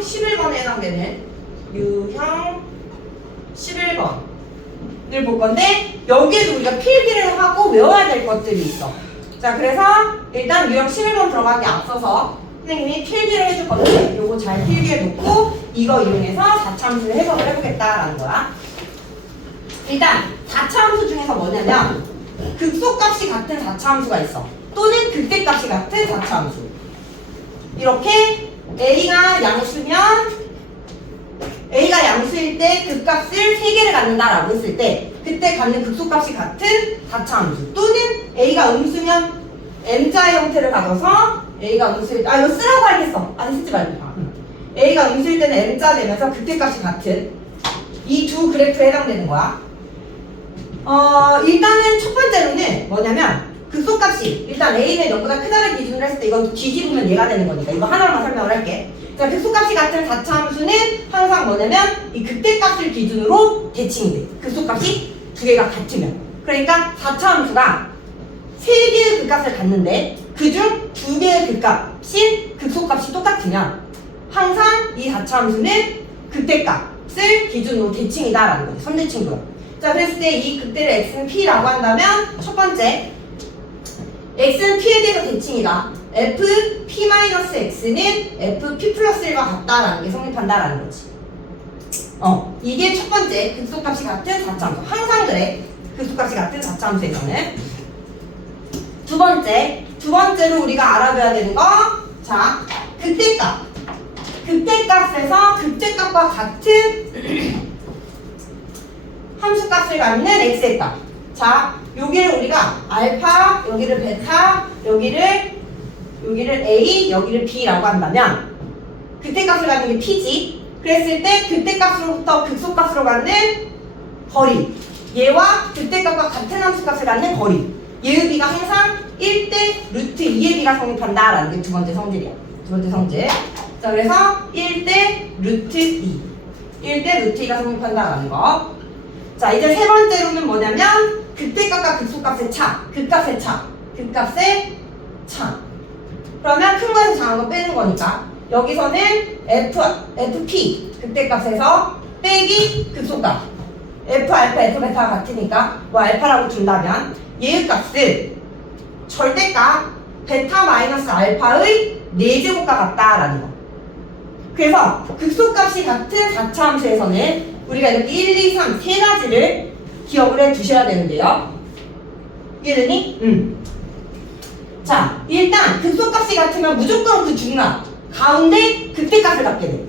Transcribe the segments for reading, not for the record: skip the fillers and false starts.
11번에 해당되는 유형 11번을 볼 건데 여기에도 우리가 필기를 하고 외워야 될 것들이 있어. 자, 그래서 일단 유형 11번 들어가기 앞서서 선생님이 필기를 해줄 건데 요거 잘 필기해 놓고 이거 이용해서 4차함수를 해석을 해보겠다라는 거야. 일단 4차함수 중에서 뭐냐면 극소값이 같은 4차함수가 있어. 또는 극대값이 같은 4차함수. 이렇게 A가 양수일 때 그 값을 3개를 갖는다라고 했을 때 그때 갖는 극소값이 같은 4차함수. 또는 A가 음수면 M자의 형태를 가져서 A가 음수일 때 이거 쓰라고 알겠어. 아니 쓰지 말고 봐. A가 음수일 때는 M자 되면서 극대값이 같은 이 두 그래프에 해당되는 거야. 일단은 첫 번째로는 뭐냐면 극소값이 일단 A는 0보다 크다는 기준으로 했을 때 이건 뒤집으면 얘가 되는 거니까 이거 하나로만 설명을 할게. 자, 극소값이 같은 4차함수는 항상 뭐냐면 이 극대값을 기준으로 대칭이 돼. 극소값이 두 개가 같으면. 그러니까 4차함수가 3개의 극값을 갖는데 그중 2개의 극값인 극소값이 똑같으면 항상 이 4차함수는 극대값을 기준으로 대칭이다라는 거지. 선대칭도야. 자, 그랬을 때 이 극대를 x는 p라고 한다면 첫 번째 x는 p에 대해서 대칭이다. fp-x는 fp 플러스 1과 같다라는 게 성립한다라는 거지. 이게 첫 번째 극소값이 같은 4차함수. 항상 그래. 극소값이 같은 4차함수에서는. 두 번째로 우리가 알아둬야 되는 거. 자, 극대값. 극대값에서 극대값과 같은 함수값을 갖는 x의 값. 자, 여기를 우리가 알파, 여기를 베타, 여기를 a, 여기를 b라고 한다면 극대값을 갖는 게 p지. 그랬을 때 극대값으로부터 극소값으로 갖는 거리, 얘와 극대값과 같은 함수값을 갖는 거리, 얘의 b가 항상 1대 루트 2의 b가 성립한다라는 게 두 번째 성질이야. 두 번째 성질. 자, 그래서 1대 루트 2, 1대 루트 2가 성립한다라는 거. 자, 이제 세 번째로는 뭐냐면 극대값과 극소값의 차, 극값의 차. 그러면 큰 거에서 작은 거 빼는 거니까 여기서는 fp 극대값에서 빼기 극소값, f 알파, f 베타가 같으니까 뭐 알파라고 둔다면 얘의 값은 절대값 베타 마이너스 알파의 4제곱과 같다라는 거. 그래서 극소값이 같은 4차함수에서는 우리가 이렇게 1, 2, 3 세 가지를 기억을 해 두셔야 되는데요. 이해되니? 자, 일단 극소값이 같으면 무조건 그 중간 가운데 극대값을 갖게 돼.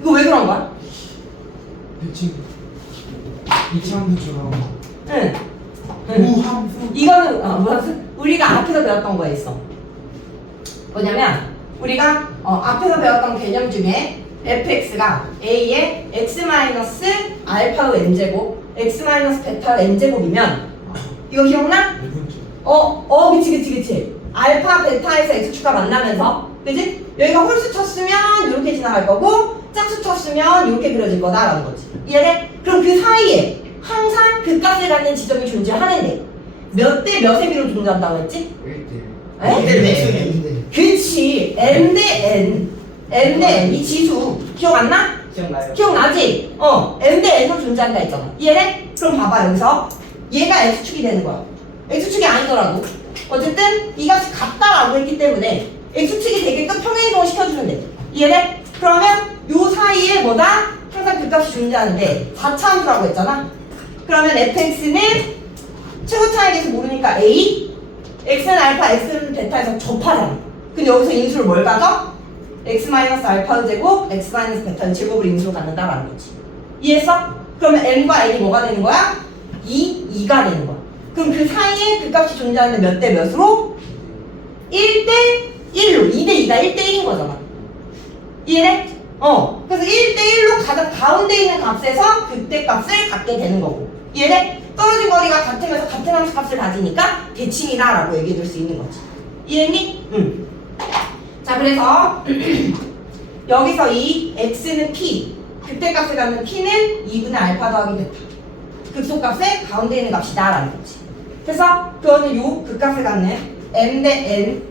이거 왜 그런 거야? 이차함수처럼 응. 무함수. 이거는 우리가 앞에서 배웠던 거에 있어. 뭐냐면 우리가 앞에서 배웠던 개념 중에 fx가 a의 x-알파의 n제곱, x-베타의 n제곱이면 이거 기억나? 그치. 알파, 베타에서 x축과 만나면서, 그치? 여기가 홀수 쳤으면 이렇게 지나갈 거고 짝수 쳤으면 이렇게 그려질 거다라는 거지. 이해돼? 그럼 그 사이에 항상 그 값을 갖는 지점이 존재하는데 몇 대 몇의 비로 존재한다고 했지? 1대. 그치. m 대 n 이 지수 기억 안 나? 기억나요? 기억나지? m 대 n으로 존재한다 했잖아. 이해돼? 그럼 봐봐. 여기서 얘가 x축이 되는 거야. x축이 아니더라도 어쨌든 이 값이 같다라고 했기 때문에 x축이 되게끔 평행이동을 시켜주면 돼. 이해돼? 그러면 요 사이에 뭐다? 항상 그 값이 존재하는데 4차함수라고 했잖아. 그러면 fx는 최고 차이에서 모르니까 a, x는 알파, x는 베타에서 접하잖아. 근데 여기서 인수를 뭘 가져? x-알파의 제곱, x-베타의 제곱을 인수로 갖는다라는 거지. 이해했어? 그러면 m과 n이 뭐가 되는 거야? 2가 되는 거야. 그럼 그 사이에 그 값이 존재하는데 몇 대 몇으로? 1대 1로. 2대 2가 1대 1인 거잖아. 이해해? 그래서 1대 1로 가장 가운데 있는 값에서 그때 값을 갖게 되는 거고. 이해해? 떨어진 거리가 같으면서 같은 함수 값을 가지니까 대칭이다라고 얘기해 줄 수 있는 거지. 이해했니? 응. 자, 그래서 여기서 이 x는 p, 극대값을 갖는 p는 2분의 알파 더하기 베타. 극소값의 가운데 있는 값이다 라는 거지. 그래서 그거는 요 극값을 갖는 m 대 n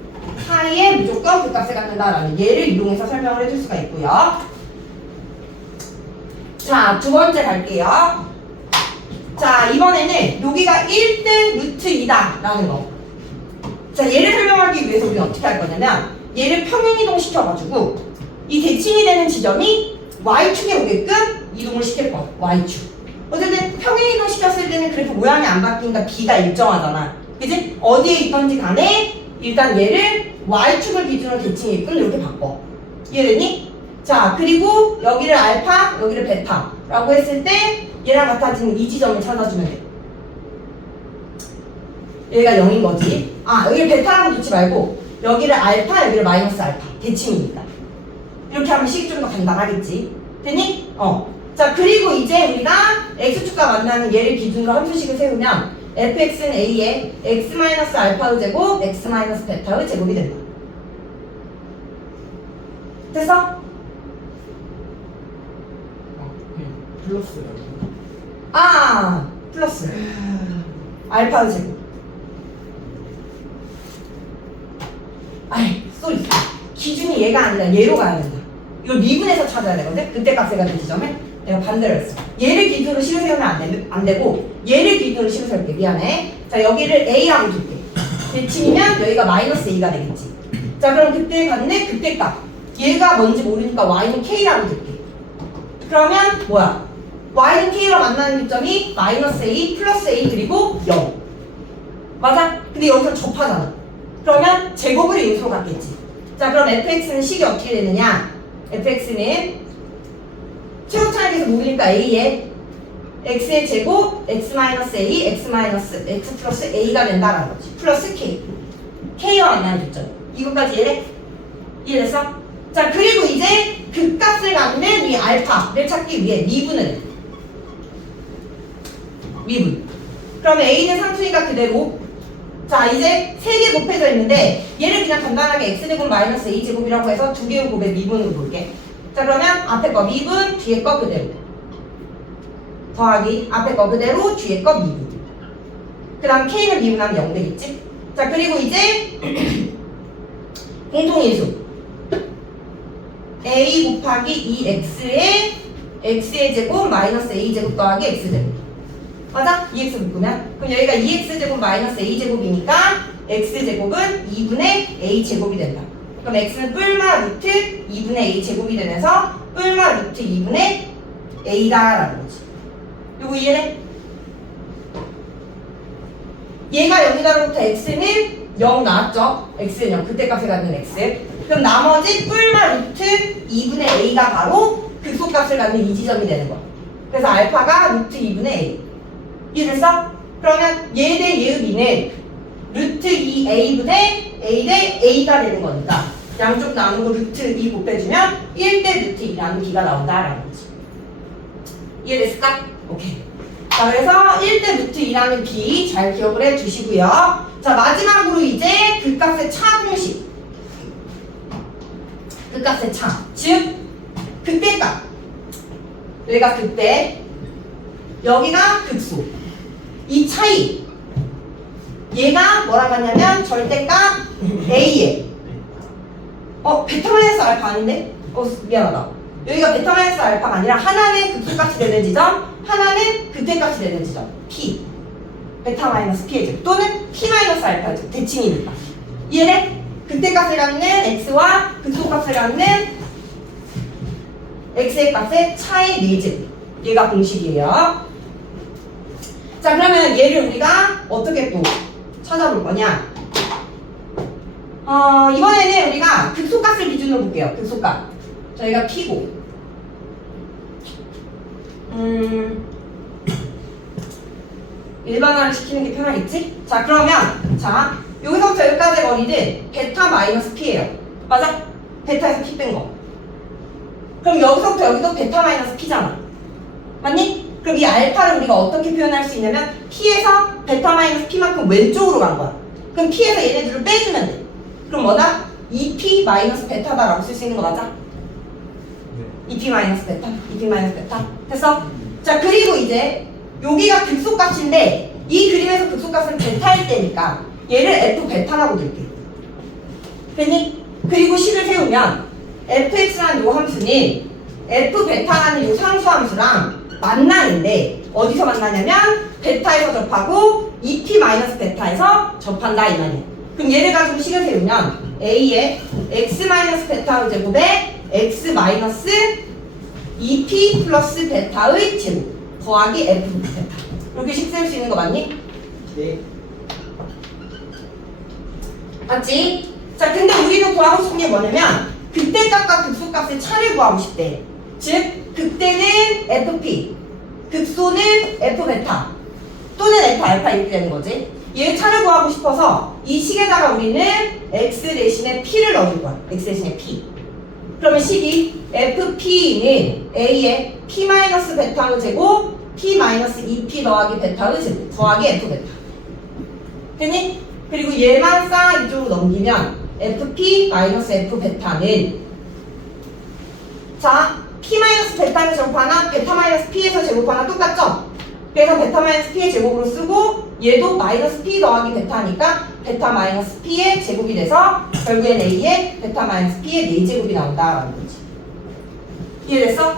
사이에 무조건 극값을 갖는다라는 예를 이용해서 설명을 해줄 수가 있고요. 자, 두 번째 갈게요. 자, 이번에는 여기가 1대 루트 2다 라는 거. 자, 얘를 설명하기 위해서 우리는 어떻게 할 거냐면 얘를 평행이동 시켜가지고 이 대칭이 되는 지점이 Y축에 오게끔 이동을 시킬 거야. Y축. 어쨌든 평행이동 시켰을 때는 그래프 모양이 안 바뀌니까 B가 일정하잖아. 그치? 어디에 있던지 간에 일단 얘를 Y축을 기준으로 대칭이끔 이렇게 바꿔. 이해됐니? 자, 그리고 여기를 알파, 여기를 베타라고 했을 때 얘랑 같아지는 이 지점을 찾아주면 돼. 얘가 0인 거지. 아, 여기를 베타라고 놓지 말고 여기를 알파, 여기를 마이너스 알파. 대칭이니까. 이렇게 하면 식이 좀 더 간단하겠지. 됐니? 자, 그리고 이제 우리가 x축과 만나는 얘를 기준으로 함수식을 세우면 fx는 a에 x-알파의 제곱, x-베타의 제곱이 된다. 됐어? 플러스요. 아, 플러스 알파의 제곱. 아이, 쏘리. 기준이 얘가 아니라 얘로 가야 된다. 이걸 미분해서 찾아야 되거든? 그때 값에 가는 지점을 내가 반대로 했어. 얘를 기준으로 식을 세우면 안 되고 얘를 기준으로 식을 세울게. 미안해. 자, 여기를 a라고 줄게. 대칭이면 여기가 마이너스 a가 되겠지. 자, 그럼 그때 갖는 그때 값. 얘가 뭔지 모르니까 y는 k라고 줄게. 그러면 뭐야? y는 k와 만나는 기점이 마이너스 a 플러스 a 그리고 0. 맞아? 근데 여기서 접하잖아. 그러면 제곱을 인수로 갖겠지. 자, 그럼 fx는 식이 어떻게 되느냐? fx는 최고차항에서 모르니까 a에 x의 제곱 x-a x 플러스 a가 된다라는 거지. 플러스 k. k와 만나는 기점. 이것까지 이해돼? 이해됐어? 자, 그리고 이제 그 값을 갖는 이 알파를 찾기 위해 미분을 해. 미분. 그러면 a는 상수니까 그대로. 자, 이제 3개 곱해져 있는데 얘를 그냥 간단하게 x제곱 마이너스 a제곱이라고 해서 2개의 곱의 미분으로 볼게. 자, 그러면 앞에 거 미분, 뒤에 거 그대로. 더하기 앞에 거 그대로, 뒤에 거 미분. 그 다음 k는 미분하면 0 되겠지? 자, 그리고 이제 공통인수 a 곱하기 2x에 x의 제곱 마이너스 a제곱 더하기 x제곱. 맞아? 2x 묶으면? 그럼 여기가 2x제곱 마이너스 a제곱이니까 x제곱은 2분의 a제곱이 된다. 그럼 x는 뿔마 루트 2분의 a제곱이 되면서 뿔마 루트 2분의 a다라는 거지. 요거 이해돼? 얘가 0이다로부터 x는 0 나왔죠? x는 0. 그때 값에 갖는 x. 그럼 나머지 뿔마 루트 2분의 a가 바로 극소값을 갖는 이 지점이 되는 거야. 그래서 알파가 루트 2분의 a. 이해됐어? 그러면 얘 대 얘의 b는 루트 2a분의 a 대 a가 되는 거니까 양쪽 나누고 루트 2 곱해주면 1대 루트 2라는 b가 나온다라는 거지. 이해됐을까? 오케이. 자, 그래서 1대 루트 2라는 b 잘 기억을 해주시고요. 자, 마지막으로 이제 그 값의 차 공식. 그 값의 차. 즉, 그때 값. 여기가 그때, 여기가 극소. 이 차이. 얘가 뭐라고 하냐면 절대값 a에 베타 마이너스 알파 아닌데? 미안하다. 여기가 베타 마이너스 알파가 아니라 하나는 극소값이 되는 지점, 하나는 그때값이 되는 지점. p. 베타 마이너스 p의 제곱 또는 p 마이너스 알파의 제곱. 대칭이니까. 이해돼? 그때값을 갖는 x와 극소값을 갖는 x의 값의 차의 4제곱. 얘가 공식이에요. 자, 그러면 얘를 우리가 어떻게 또 찾아볼 거냐? 이번에는 우리가 극소값을 기준으로 볼게요. 극소값. 저희가 p고. 일반화를 시키는 게 편하겠지? 자, 그러면, 자, 여기서부터 여기까지의 거리는 베타 마이너스 p예요. 맞아? 베타에서 p 뺀 거. 그럼 여기서부터 여기도 베타 마이너스 p잖아. 맞니? 그럼 이 알파를 우리가 어떻게 표현할 수 있냐면 p에서 베타 마이너스 p만큼 왼쪽으로 간 거야. 그럼 p에서 얘네들을 빼주면 돼. 그럼 뭐다? 2p 마이너스 베타다라고 쓸 수 있는 거 맞아? 2p 마이너스 베타, 2p 마이너스 베타. 됐어? 자, 그리고 이제 여기가 극소값인데 이 그림에서 극소값은 베타일 때니까 얘를 f 베타라고 줄게. 됐니? 그리고 식을 세우면 fx라는 요 함수는 f 베타라는 요 상수 함수랑 만나는데 어디서 만나냐면 베타에서 접하고 2p 마이너스 베타에서 접한다 이 말이야. 그럼 얘를 가지고 식을 세우면 a의 x 마이너스 베타의 제곱에 x 마이너스 2p 플러스 베타의 제곱 더하기 f 베타 이렇게 식 세울 수 있는 거 맞니? 네. 맞지? 자, 근데 우리도 구하고 싶은 게 뭐냐면 극대값과 극소값의 차를 구하고 싶대. 즉, 극대는 fp, 극소는 f베타 또는 f알파 이렇게 되는 거지. 얘의 차를 구하고 싶어서 이 식에다가 우리는 x 대신에 p를 넣어줄 거야. x 대신에 p. 그러면 식이 fp는 a의 p 마이너스 베타의 제곱 p 마이너스 2p 더하기 베타의 제곱 더하기 f베타. 됐니? 그리고 얘만 싹 이쪽으로 넘기면 fp 마이너스 f베타는 자 p 마이너스 베타를 제곱하나 베타 마이너스 p에서 제곱하나 똑같죠? 그래서 베타 마이너스 p의 제곱으로 쓰고 얘도 마이너스 p 더하기 베타니까 베타 마이너스 p의 제곱이 돼서 결국엔 a의 베타 마이너스 p의 4제곱이 나온다라는 거지. 이해됐어?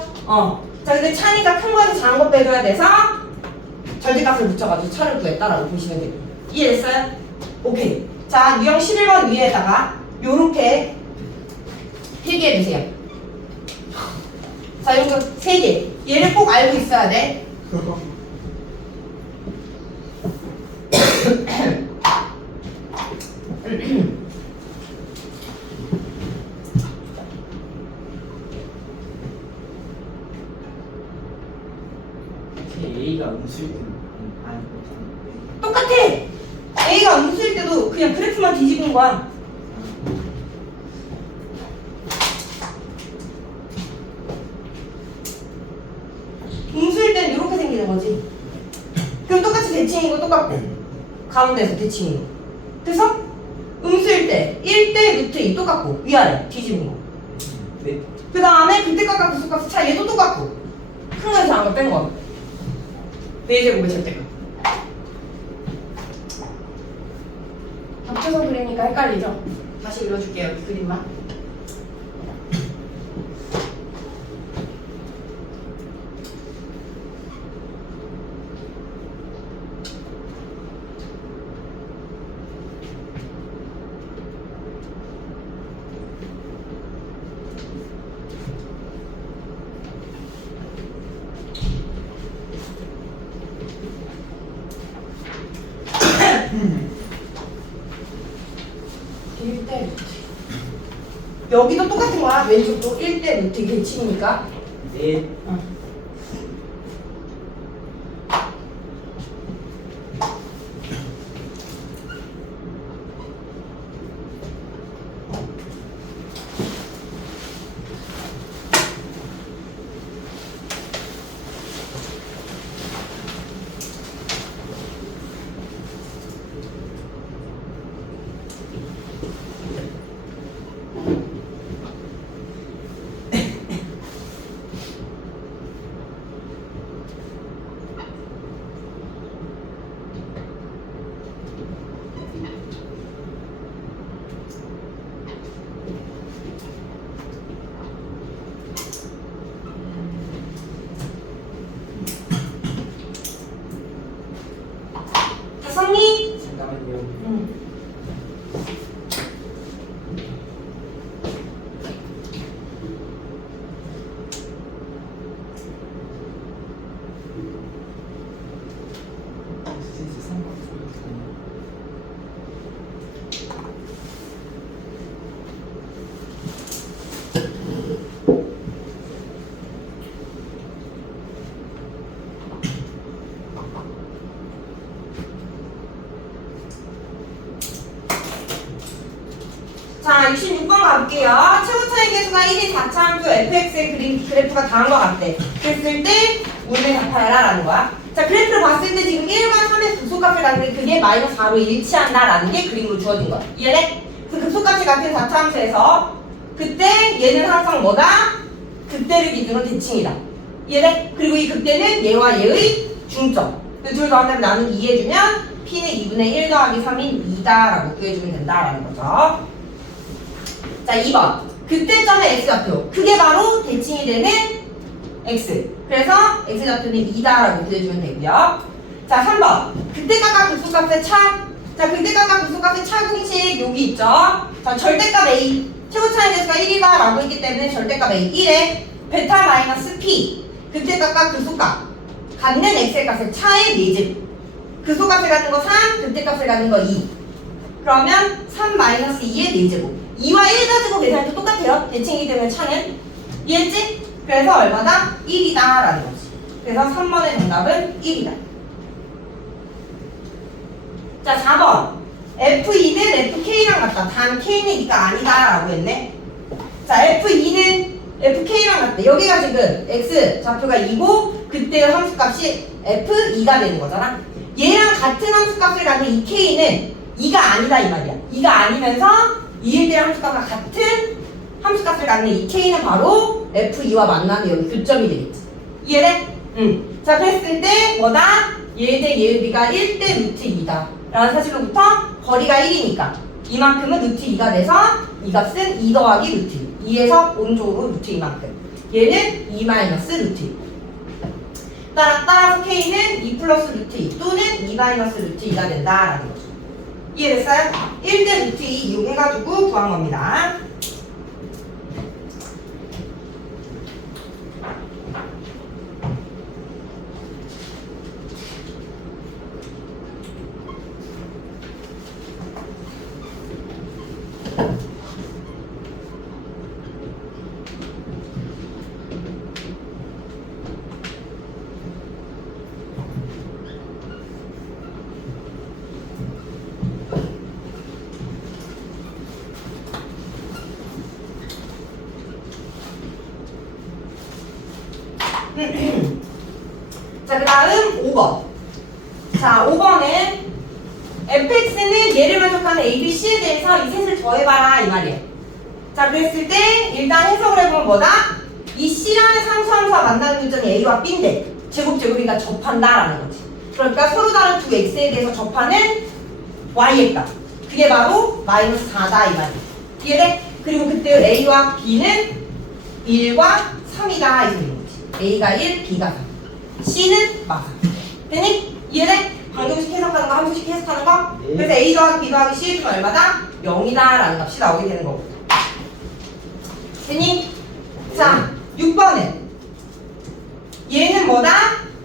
자 근데 차니까 큰 거에서 작은 거 빼줘야 돼서 절대값을 붙여가지고 차를 구했다라고 보시면 되고. 이해됐어요? 오케이. 자 유형 11번 위에다가 요렇게 필기해주세요. 자 이거 3개 얘를 꼭 알고 있어야 돼. A가 음수일 때는 똑같아. A가 음수일 때도 그냥 그래프만 뒤집은 거야. 음수일 때는 이렇게 생기는 거지. 그럼 똑같이 대칭인 거 똑같고 가운데서 대칭인 거. 그래서 음수일 때 1대 루트 2 똑같고 위아래 뒤집은 거. 네. 그 다음에 극대값과 극소값 차 얘도 똑같고 큰 거에서 작은 거 뺀 거. 4제곱의 절대값. 합쳐서 그리니까 헷갈리죠? 다시 읽어줄게요. 그 그림만. 여기도 똑같은 거야. 왼쪽도 1대 루트 대칭이니까. 네. 다 썼니? 잠깐만요. 자, 66번 가볼게요. 최고 차이 계수가 1인 4차 함수 fx의 그래프가 다음과 같대. 그랬을 때 문제 답하여라 라는 거야. 자, 그래프를 봤을 때 지금 1과 3의 극소값을 갖는데 그게 마이너스 4로 일치한다 라는 게 그림으로 주어진 거야. 이해돼? 그 극소값이 같은 4차 함수에서 그때 얘는 항상 뭐다? 극대를 기준으로 대칭이다. 이해돼? 그리고 이 극대는 얘와 얘의 중점. 둘 더한다면 나는 2 해주면 p는 2분의 1 더하기 3인 2다 라고 구해주면 된다라는 거죠. 자, 2번. 그때점의 x좌표. 그게 바로 대칭이 되는 x. 그래서 x좌표는 2다라고 구해주면 되고요. 자, 3번. 그때값과 극소값의 차. 자, 그때값과 극소값의 차 공식 여기 있죠. 자, 절대값 a. 최고 차이 개수가 1이다라고 했기 때문에 절대값 a 1에 베타 마이너스 p. 그때값과 극소값. 갖는 x의 값을 차의 4제곱. 극소값을 갖는 거 3, 그때값을 갖는 거 2. 그러면 3 마이너스 2의 4제곱. 2와 1 가지고 계산해도 똑같아요. 대칭이기 때문에 차는. 이해했지? 그래서 얼마다? 1이다 라는 거지. 그래서 3번의 정답은 1이다. 자, 4번. F2는 FK랑 같다. 단 K는 2가 아니다 라고 했네. 자, F2는 FK랑 같다. 여기가 지금 X 좌표가 2고 그때의 함수값이 F2가 되는 거잖아. 얘랑 같은 함수값을 갖는 이 K는 2가 아니다 이 말이야. 2가 아니면서 2에 대한 함수값과 같은 함수값을 갖는 이 K는 바로 F2와 만나는 여기 교점이 되겠지. 이해돼? 응. 자, 그랬을 때 뭐다? 얘 대 얘의 비가 1대 루트 2다 라는 사실로부터 거리가 1이니까 이만큼은 루트 2가 돼서 이 값은 2 더하기 루트 2. 2에서 오른쪽으로 루트 2만큼. 얘는 2 마이너스 루트 2. 따라서 K는 2 플러스 루트 2 또는 2 마이너스 루트 2가 된다라는 거죠. 이해됐어요? 1대 루트 2 이용해가지고 구한 겁니다. 자, 그 다음 5번. 자, 5번은 fx는 얘를 만족하는 a, b, c에 대해서 이 셋을 더해봐라 이 말이에요. 자, 그랬을 때 일단 해석을 해보면 뭐다? 이 c라는 상수함수와 만나는 교점이 a와 b인데 제곱이니까 접한다라는 거지. 그러니까 서로 다른 두 x에 대해서 접하는 y의 값. 그게 바로 마이너스 4다 이 말이에요. 이해돼? 그리고 그때 a와 b는 1과 3이다 이 소리인 거지. a가 1, b가 3. C는 맞아. 되니? 이해돼? 방정식 해석하는 거, 함수식 해석하는 거? 네. 그래서 A 더하기 B 더하기 C는 얼마다? 0이다 라는 값이 나오게 되는 거고. 되니? 자, 6번은 얘는 뭐다?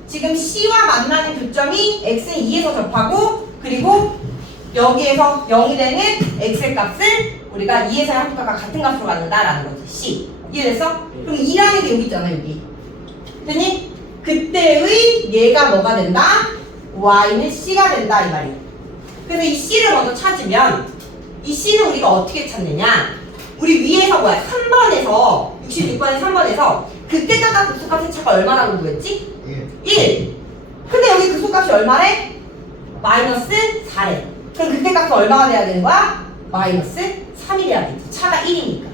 지금 C와 만나는 교점이 X는 2에서 접하고 그리고 여기에서 0이 되는 X의 값을 우리가 2에서의 함수값과 같은 값으로 갖는다라는 거지. C. 이해됐어? 그럼 2라는 게 여기 있잖아, 여기. 되니? 그때의 얘가 뭐가 된다? y는 c가 된다 이 말이에요. 그래서 이 c를 먼저 찾으면 이 c는 우리가 어떻게 찾느냐? 우리 위에서 뭐야? 3번에서 66번에 3번에서 그때값과 극소값의 차가 얼마라고 구했지? 1. 근데 여기 극소값이 얼마래? 마이너스 4래. 그럼 그때값은 얼마가 돼야 되는 거야? 마이너스 3이 돼야 되지. 차가 1이니까.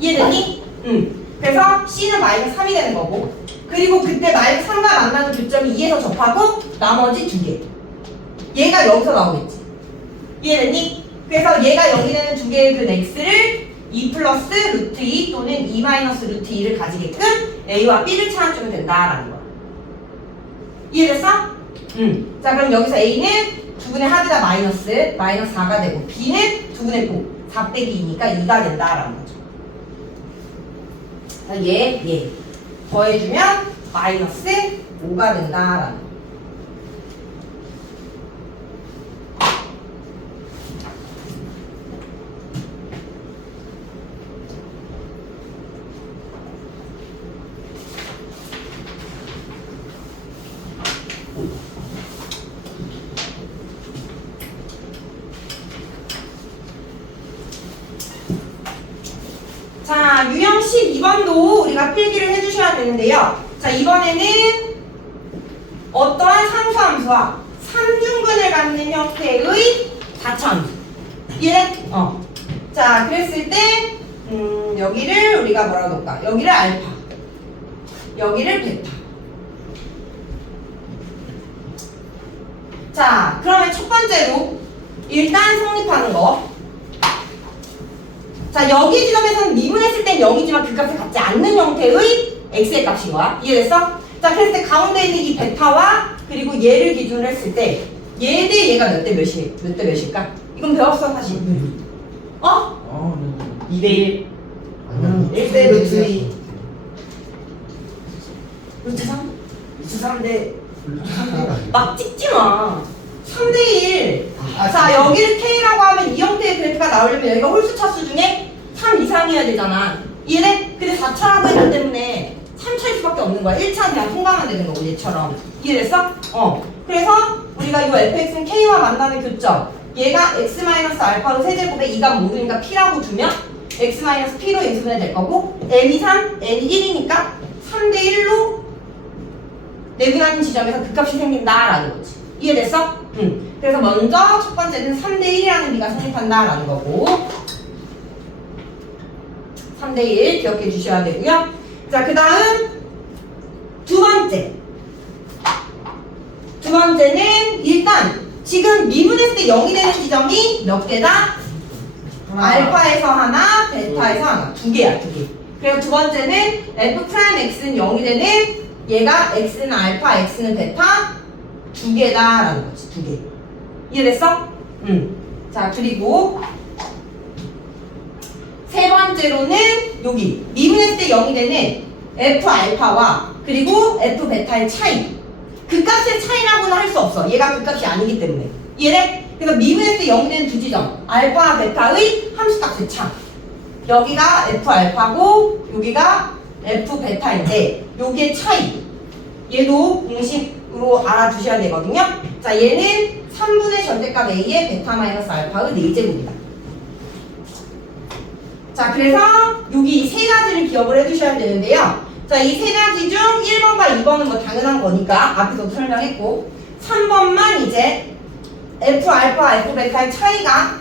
이해되니? 그래서 c는 마이너스 3이 되는 거고 그리고 그때 마이너스 3과 만나는 교점이 2에서 접하고 나머지 2개. 얘가 여기서 나오겠지. 이해됐니? 그래서 얘가 0이 되는 두 개의 그 x를 2 플러스 루트 2 또는 2 마이너스 루트 2를 가지게끔 a와 b를 찾아주면 된다라는 거야. 이해됐어? 자, 그럼 여기서 a는 2분의 합이다 마이너스 4가 되고 b는 2분의 9, 4 빼기 2니까 2가 된다라는 거죠. 자, 얘. 더해주면 마이너스 5가 된다라는 거. 자, 유형 12번도 우리가 필기를 해주셔야 되는데요. 자, 이번에는 어떠한 상수함수와 3중근을 갖는 형태의 다차함수. 이해? 자, 그랬을 때 여기를 우리가 뭐라고 볼까? 여기를 알파, 여기를 베타. 자, 그러면 첫 번째로 일단 성립하는 거. 자, 여기 지점에서는 미분했을 땐 0이지만 그 값을 갖지 않는 형태의 x의 값인 거야. 이해됐어? 자, 그랬을 때 가운데 있는 이 베타와 그리고 얘를 기준으로 했을 때 얘 대 얘가 몇 대 몇일까? 이건 배웠어, 사실. 어? 2대1. 1대 루트 2. 루트 3? 루트 3대. 막 찍지 마. 3대1. 자, 여기를 K라고 하면 이 형태의 그래프가 나오려면 여기가 홀수 차수 중에 3 이상이어야 되잖아. 이해돼? 근데 4차라고 했기 때문에 3차일 수밖에 없는 거야. 1차는 그냥 통과하면 되는 거고, 얘처럼. 이해됐어? 그래서 우리가 이 fx는 K와 만나는 교점. 얘가 x-알파의 세제곱에 2가 모르니까 P라고 두면 x-P로 인수분해 될 거고, n이 3, n이 1이니까 3대1로 내분하는 지점에서 그 값이 생긴다라는 거지. 이해됐어? 그래서 먼저 첫 번째는 3대1이라는 비가 성립한다라는 거고, 3대1 기억해 주셔야 되고요. 자, 그 다음 두 번째는 일단 지금 미분했을 때 0이 되는 지점이 몇 개다? 알파에서 하나, 베타에서 하나. 두 개야, 두 개. 그래서 두 번째는 f'x는 0이 되는 얘가 x는 알파, x는 베타 두 개다라는 거지, 두 개. 이해됐어? 자, 그리고 세 번째로는 여기 미분했을 때 0이 되는 f 알파와 그리고 f 베타의 차이. 그 값의 차이라고는 할 수 없어. 얘가 그 값이 아니기 때문에. 이해돼? 그래서 미분했을 때 0이 되는 두 지점. 알파와 베타의 함수값의 차. 여기가 f 알파고 여기가 f 베타인데 여기의 차이. 얘도 공식으로 알아두셔야 되거든요. 자, 얘는 3분의 절대값 a의 베타 마이너스 알파의 4제곱이다. 자, 그래서 여기 이 세 가지를 기억을 해주셔야 되는데요. 자, 이 세 가지 중 1번과 2번은 뭐 당연한 거니까 앞에서도 설명했고, 3번만 이제 f 알파, f 베타의 차이가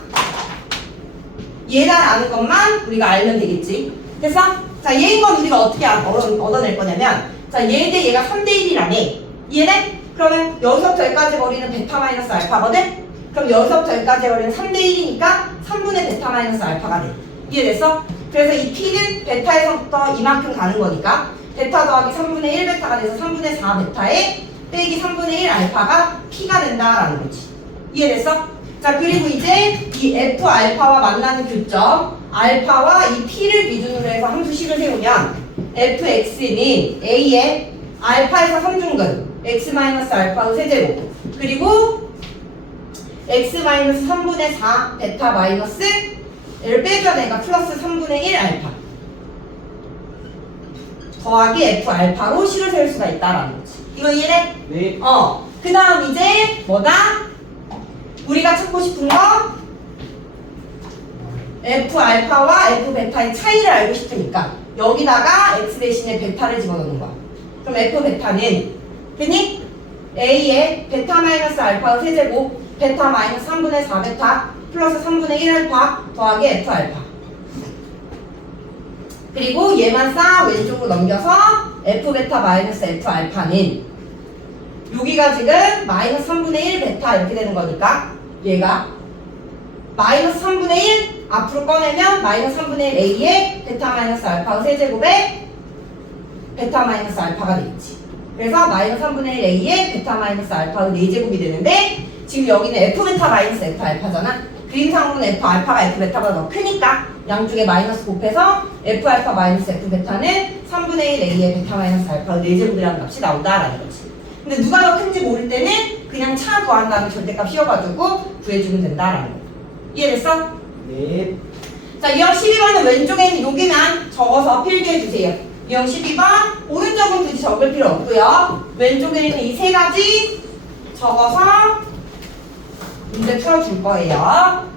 얘다라는 것만 우리가 알면 되겠지. 됐어? 자, 얘인 건 우리가 어떻게 얻어낼 거냐면, 자, 얘 대 얘가 3대1이라네. 이해돼? 그러면 여기서부터 여기까지 거리는 베타 마이너스 알파거든? 그럼 여기서부터 여기까지 거리는 3대1이니까 3분의 베타 마이너스 알파가 돼. 이해됐어? 그래서 이 P는 베타에서부터 이만큼 가는 거니까 베타 더하기 3분의 1 베타가 돼서 3분의 4 베타에 빼기 3분의 1 알파가 P가 된다라는 거지. 이해됐어? 자, 그리고 이제 이 F 알파와 만나는 교점 알파와 이 P를 기준으로 해서 함수식을 세우면 fx는 a의 알파에서 3중근 x-알파의 세제곱 그리고 x-3분의 4 베타 마이너스 얘를 빼줘야 되니까 플러스 3분의 1 알파 더하기 f 알파로 식을 세울 수가 있다라는 거지. 이거 이해돼? 네. 그 다음 이제 뭐다? 우리가 찾고 싶은 거 f 알파와 f 베타의 차이를 알고 싶으니까 여기다가 x 대신에 베타를 집어넣는 거야. 그럼 f 베타는 그니 a의 베타 마이너스 알파의 세제곱 베타 마이너스 3분의 4 베타 플러스 3분의 1 알파 더하기 f 알파 그리고 얘만 싹 왼쪽으로 넘겨서 f 베타 마이너스 f 알파는 여기가 지금 마이너스 3분의 1 베타 이렇게 되는 거니까 얘가 마이너스 3분의 1 앞으로 꺼내면 마이너스 3분의 1 a의 베타 마이너스 알파의 세제곱에 베타 마이너스 알파가 되겠지. 그래서 마이너스 3분의 1 a의 베타 마이너스 알파의 4제곱이 되는데 지금 여기는 f 베타 마이너스 f 알파잖아. 그림상으로는 f 알파가 f 베타보다 더 크니까 양쪽에 마이너스 곱해서 f 알파 마이너스 f 베타는 3분의 1 a의 베타 마이너스 알파의 4제곱이라는 값이 나온다라는 거지. 근데 누가 더 큰지 모를 때는 그냥 차 구한 다음에 절대값 씌워가지고 구해주면 된다라는 거. 이해됐어? 네. 자, 유형 12번은 왼쪽에 있는 여기만 적어서 필기해주세요. 유형 12번 오른쪽은 굳이 적을 필요 없고요. 왼쪽에 있는 이 세 가지 적어서 문제 풀어줄 거예요.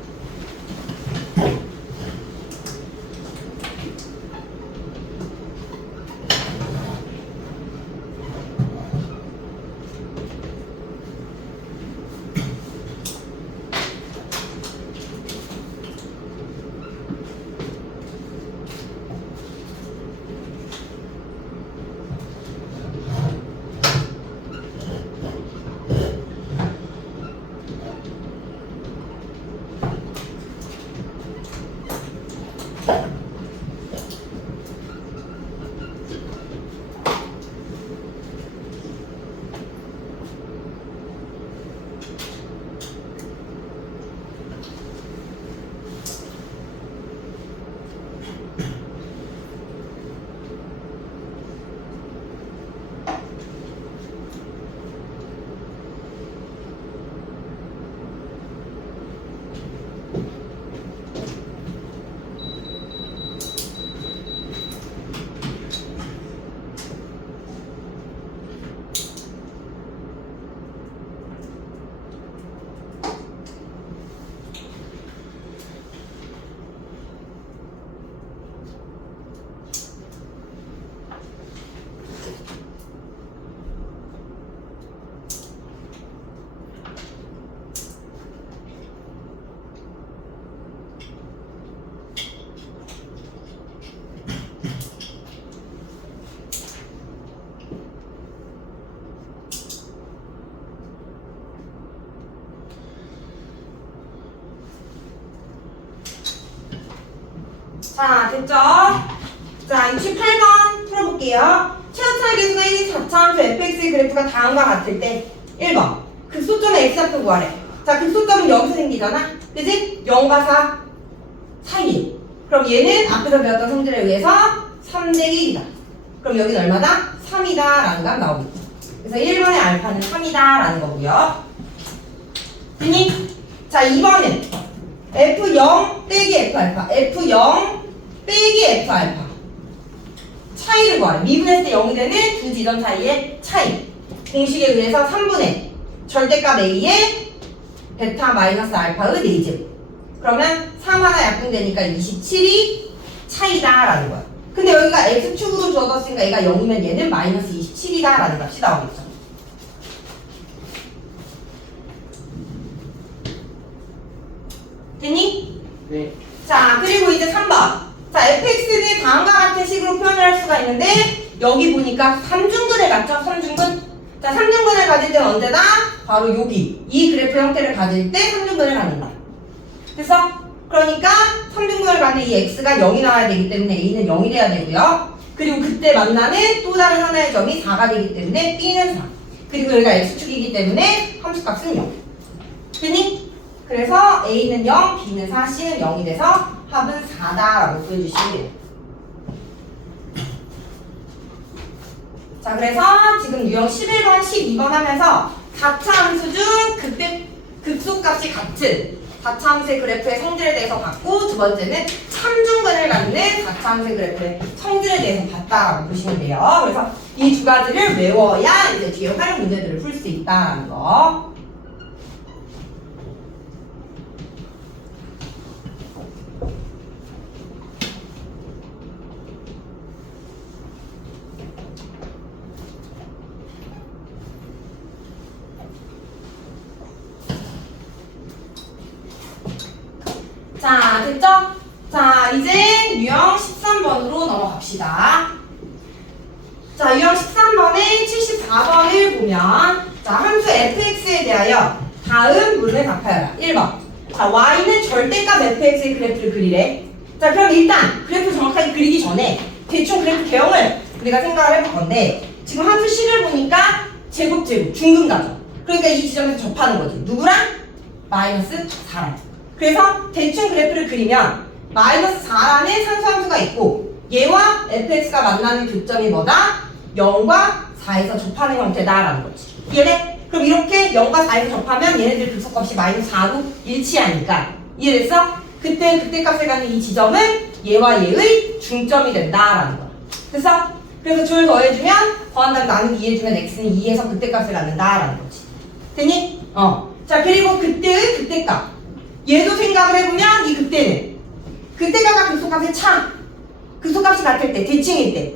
자, 됐죠? 자, 68번 풀어볼게요. 최하차의 계수가 1인 4차함수 fx의 그래프가 다음과 같을 때 1번 극소점의 x좌표 구하래. 자, 극소점은 여기서 생기잖아. 그지? 0과 4 사이. 그럼 얘는 앞에서 배웠던 성질에 의해서 3대 1이다. 그럼 여기는 얼마다? 3이다 라는 거 나오겠죠. 그래서 1번의 알파는 3이다 라는 거고요. 됐니? 자, 2번은 F0 빼기 F알파, F0 빼기 F알파 차이를 구하래. 미분했을 때 0이 되는 두 지점 사이의 차이. 공식에 의해서 3분의 절대값 A에 베타 마이너스 알파의 4제곱. 그러면 3 하나 약분되니까 27이 차이다 라는 거야. 근데 여기가 X축으로 주어졌으니까 얘가 0이면 얘는 마이너스 27이다 라는 값이 나오겠죠. 됐니? 네. 자, 그리고 이제 3번. 자, fx는 다음과 같은 식으로 표현을 할 수가 있는데 여기 보니까 3중근을 갖죠? 3중근. 자, 3중근을 가질 때는 언제다? 바로 여기. 이 그래프 형태를 가질 때 3중근을 갖는다. 그래서 그러니까 3중근을 갖는 이 x가 0이 나와야 되기 때문에 a는 0이 돼야 되고요. 그리고 그때 만나는 또 다른 하나의 점이 4가 되기 때문에 b는 4. 그리고 여기가 x축이기 때문에 함수값은 0. 됐니? 그래서 a는 0, b는 4, c는 0이 돼서 합은 4다라고 보여주시면 돼요. 자, 그래서 지금 유형 11번, 12번 하면서 4차 함수 중 극소값이 같은 4차 함수의 그래프의 성질에 대해서 봤고, 두 번째는 3중근을 갖는 4차 함수의 그래프의 성질에 대해서 봤다라고 보시면 돼요. 그래서 이 두 가지를 외워야 이제 뒤에 활용 문제들을 풀 수 있다는 거. 자, 됐죠? 자, 이제 유형 13번으로 넘어갑시다. 자, 유형 13번에 74번을 보면 자, 함수 fx에 대하여 다음 문을 답하여라. 1번. 자, y는 절대값 fx의 그래프를 그리래. 자, 그럼 일단 그래프 정확하게 그리기 전에 대충 그래프 개형을 우리가 생각을 해볼 건데 지금 함수 식을 보니까 제곱 중근가죠. 그러니까 이 지점에서 접하는 거지. 누구랑? 마이너스 4랑. 그래서 대충 그래프를 그리면 마이너스 4라는 상수함수가 있고 얘와 fx가 만나는 교점이 뭐다? 0과 4에서 접하는 형태다라는 거지. 이해돼? 그럼 이렇게 0과 4에서 접하면 얘네들 극소값이 마이너스 4로 일치하니까 이해됐어? 그때 값을 갖는 이 지점은 얘와 얘의 중점이 된다라는 거야. 됐어? 그래서 줄 더해주면 더한 다음 나누기 2 해주면 x는 2에서 그때 값을 갖는다라는 거지. 됐니? 자, 그리고 그때의 그때값 얘도 생각을 해보면 이 그때값과 극소값의 차, 극소값이 같을 때, 대칭일 때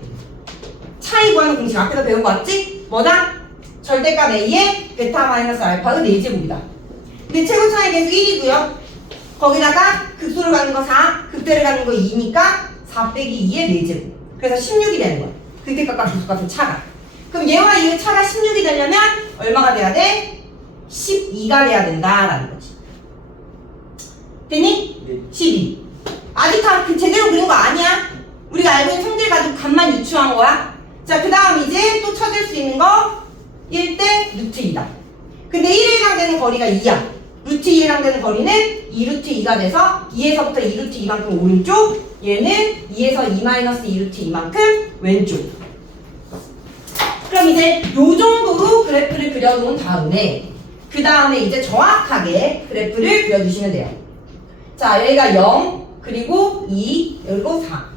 차이 구하는 공식 앞에서 배운 거 맞지? 뭐다? 절대값 a의 베타 마이너스 알파의 4제곱이다. 근데 최고 차이 계수 1이고요. 거기다가 극소를 가는 거 4, 극대를 가는 거 2니까 4 빼기 2의 4제곱. 그래서 16이 되는 거야. 그때값과 극소값의 차가. 그럼 얘와 얘의 차가 16이 되려면 얼마가 돼야 돼? 12가 돼야 된다라는 거지. 됐니? 네. 12. 아직 다 제대로 그린 거 아니야. 우리가 알고 있는 성질 가지고 값만 유추한 거야. 자, 그 다음 이제 또 찾을 수 있는 거 1대 루트 2다. 근데 1에 해당되는 거리가 2야. 루트 2에 해당되는 거리는 2루트 2가 돼서 2에서부터 2루트 2만큼 오른쪽, 얘는 2에서 2 마이너스 2루트 2만큼 왼쪽. 그럼 이제 요 정도로 그래프를 그려놓은 다음에 그 다음에 이제 정확하게 그래프를 그려주시면 돼요. 자, 여기가 0, 그리고 2, 그리고 4.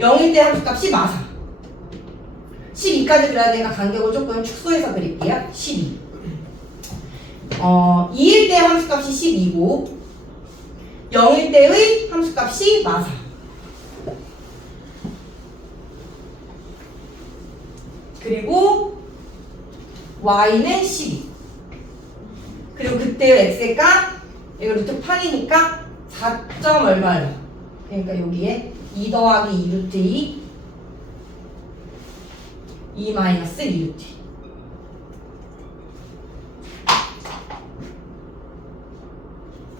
0일 때 함수값이 마사. 12까지 그려야 되니까 간격을 조금 축소해서 그릴게요. 12. 2일 때 함수값이 12고 0일 때의 함수값이 마사. 그리고 y는 12. 그리고 그때의 x의 값, 이거 루트 8이니까 4점 얼마예요? 그러니까 여기에 2 더하기 2 루트 2 마이너스 2 루트 2.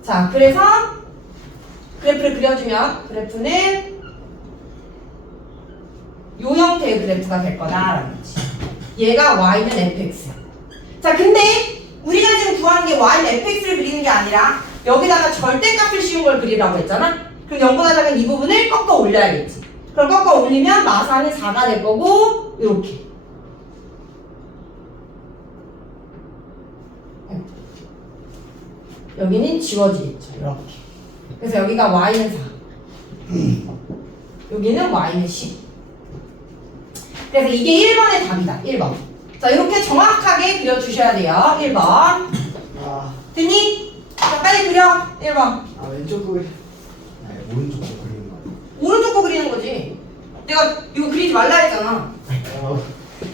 자, 그래서 그래프를 그려주면 그래프는 요 형태의 그래프가 될 거다라는 거지. 얘가 y는 fx야. 자, 근데 우리가 지금 구하는 게 y는 fx를 그리는 게 아니라 여기다가 절대값을 씌운 걸 그리라고 했잖아. 그럼 0보다 작은 이 부분을 꺾어 올려야겠지. 그럼 꺾어 올리면 마사는 4가 될 거고 이렇게. 여기는 지워지겠죠. 이렇게. 그래서 여기가 y는 4. 여기는 y는 10. 그래서 이게 1번의 답이다. 1번. 자, 이렇게 정확하게 그려주셔야 돼요. 1번. 아, 됐니? 자, 빨리 그려. 1번. 왼쪽 거. 오른쪽 거 그리는 거. 오른쪽 거 그리는 거지. 내가 이거 그리지 말라 했잖아.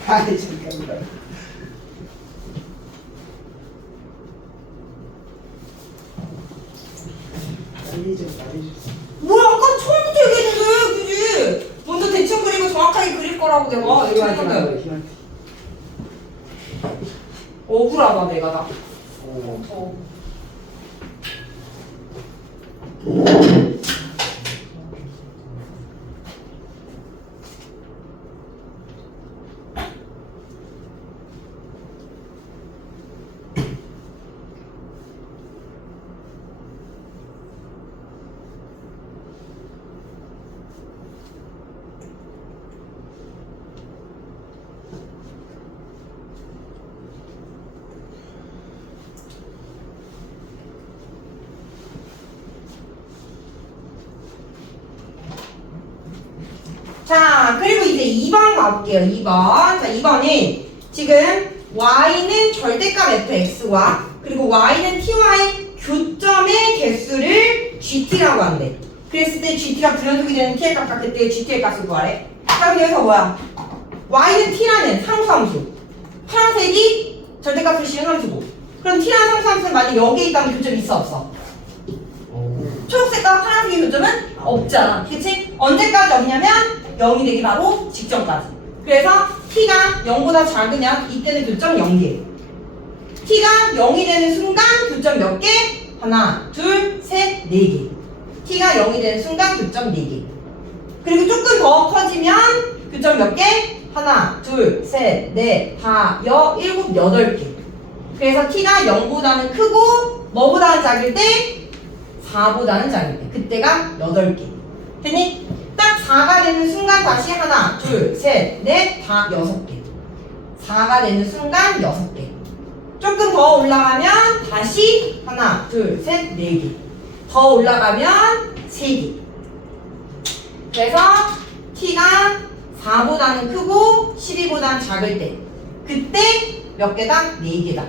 아니, 잠깐만. 빨리 좀. 뭐야, 아까 처음부터 얘기했는데, 그지? 먼저 대충 그리고 정확하게 그릴 거라고 내가 얘기했는데. 억울하다, 내가 다. 더. 자, 그리고 이제 2번 가볼게요. 2번. 자, 2번은 지금 y는 절대값 fx와 그리고 y는 ty의 교점의 개수를 gt라고 한대. 그랬을 때 gt가 불연속이 되는 t의 값 같을 때 gt의 값을 구하래. 자, 그럼 여기서 뭐야? y는 t라는 상수함수. 파란색이 절대값을 씌운 함수고. 그럼 t라는 상수함수는 만약 여기에 있다면 교점이 있어 없어? 초록색과 파란색의 교점은 없잖아. 그치? 언제까지 없냐면 0이 되기 바로 직전까지. 그래서 t가 0보다 작으면 이때는 교점 0개. t가 0이 되는 순간 교점 몇 개? 하나, 둘, 셋, 네 개. t가 0이 되는 순간 교점 4개. 그리고 조금 더 커지면 교점 몇 개? 하나, 둘, 셋, 넷, 다, 일곱, 여덟 개. 그래서 t가 0보다는 크고 뭐보다는 작을 때? 4보다는 작을 때. 그때가 8개. 됐니? 딱 4가 되는 순간 다시 하나, 둘, 셋, 넷, 다 6개. 4가 되는 순간 6개. 조금 더 올라가면 다시 하나, 둘, 셋, 4개. 더 올라가면 3개. 그래서 t가 4보다는 크고 12보다는 작을 때 그때 몇 개다? 4개다.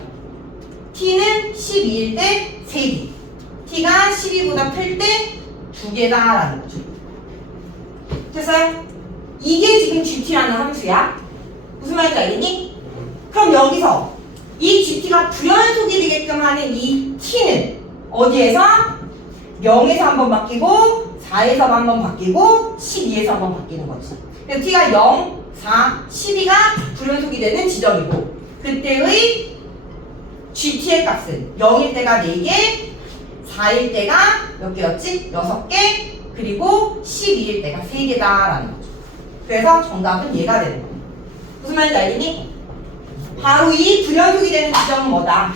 t는 12일 때 3개. t가 12보다 클 때 2개다라는 거죠. 됐어요? 이게 지금 gt라는 함수야. 무슨 말인지 알겠니? 그럼 여기서 이 gt가 불연속이 되게끔 하는 이 t는 어디에서? 0에서 한번 바뀌고 4에서 한번 바뀌고 12에서 한번 바뀌는 거지. 그래서 t가 0, 4, 12가 불연속이 되는 지점이고 그때의 gt의 값은 0일 때가 4개, 4일 때가 몇 개였지? 6개, 그리고 12일 때가 3개다라는 거죠. 그래서 정답은 얘가 되는 거예요. 무슨 말인지 알겠니? 바로 이 불연속이 되는 지점은 뭐다?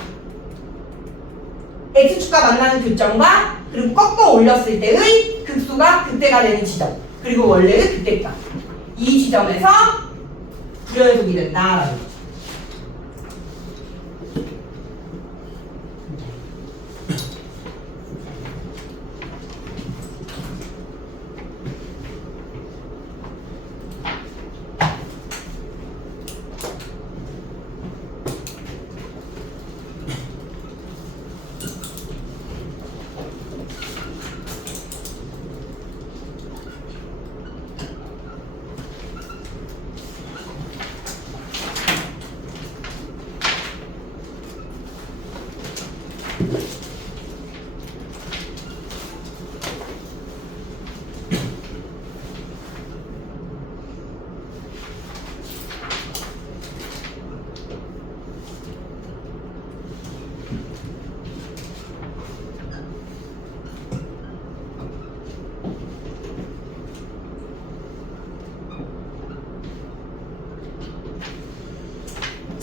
x축과 만나는 교점과 그리고 꺾어 올렸을 때의 극소가 그때가 되는 지점 그리고 원래의 그때값 이 지점에서 불연속이 된다라는 거죠.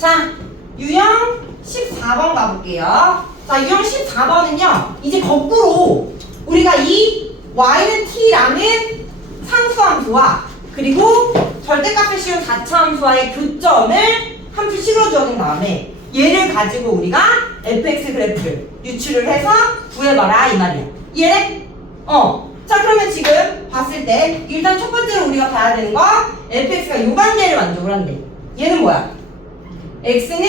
자, 유형 14번 가볼게요. 자, 유형 14번은요, 이제 거꾸로 우리가 이 y는 t라는 상수함수와 그리고 절대값을 씌운 4차 함수와의 교점을 함수식으로 주어진 다음에 얘를 가지고 우리가 fx 그래프를 유출을 해서 구해봐라 이 말이야. 이해돼? 자, 그러면 지금 봤을 때 일단 첫 번째로 우리가 봐야 되는 거 fx가 요 관계를 만족을 한대. 얘는 뭐야? x는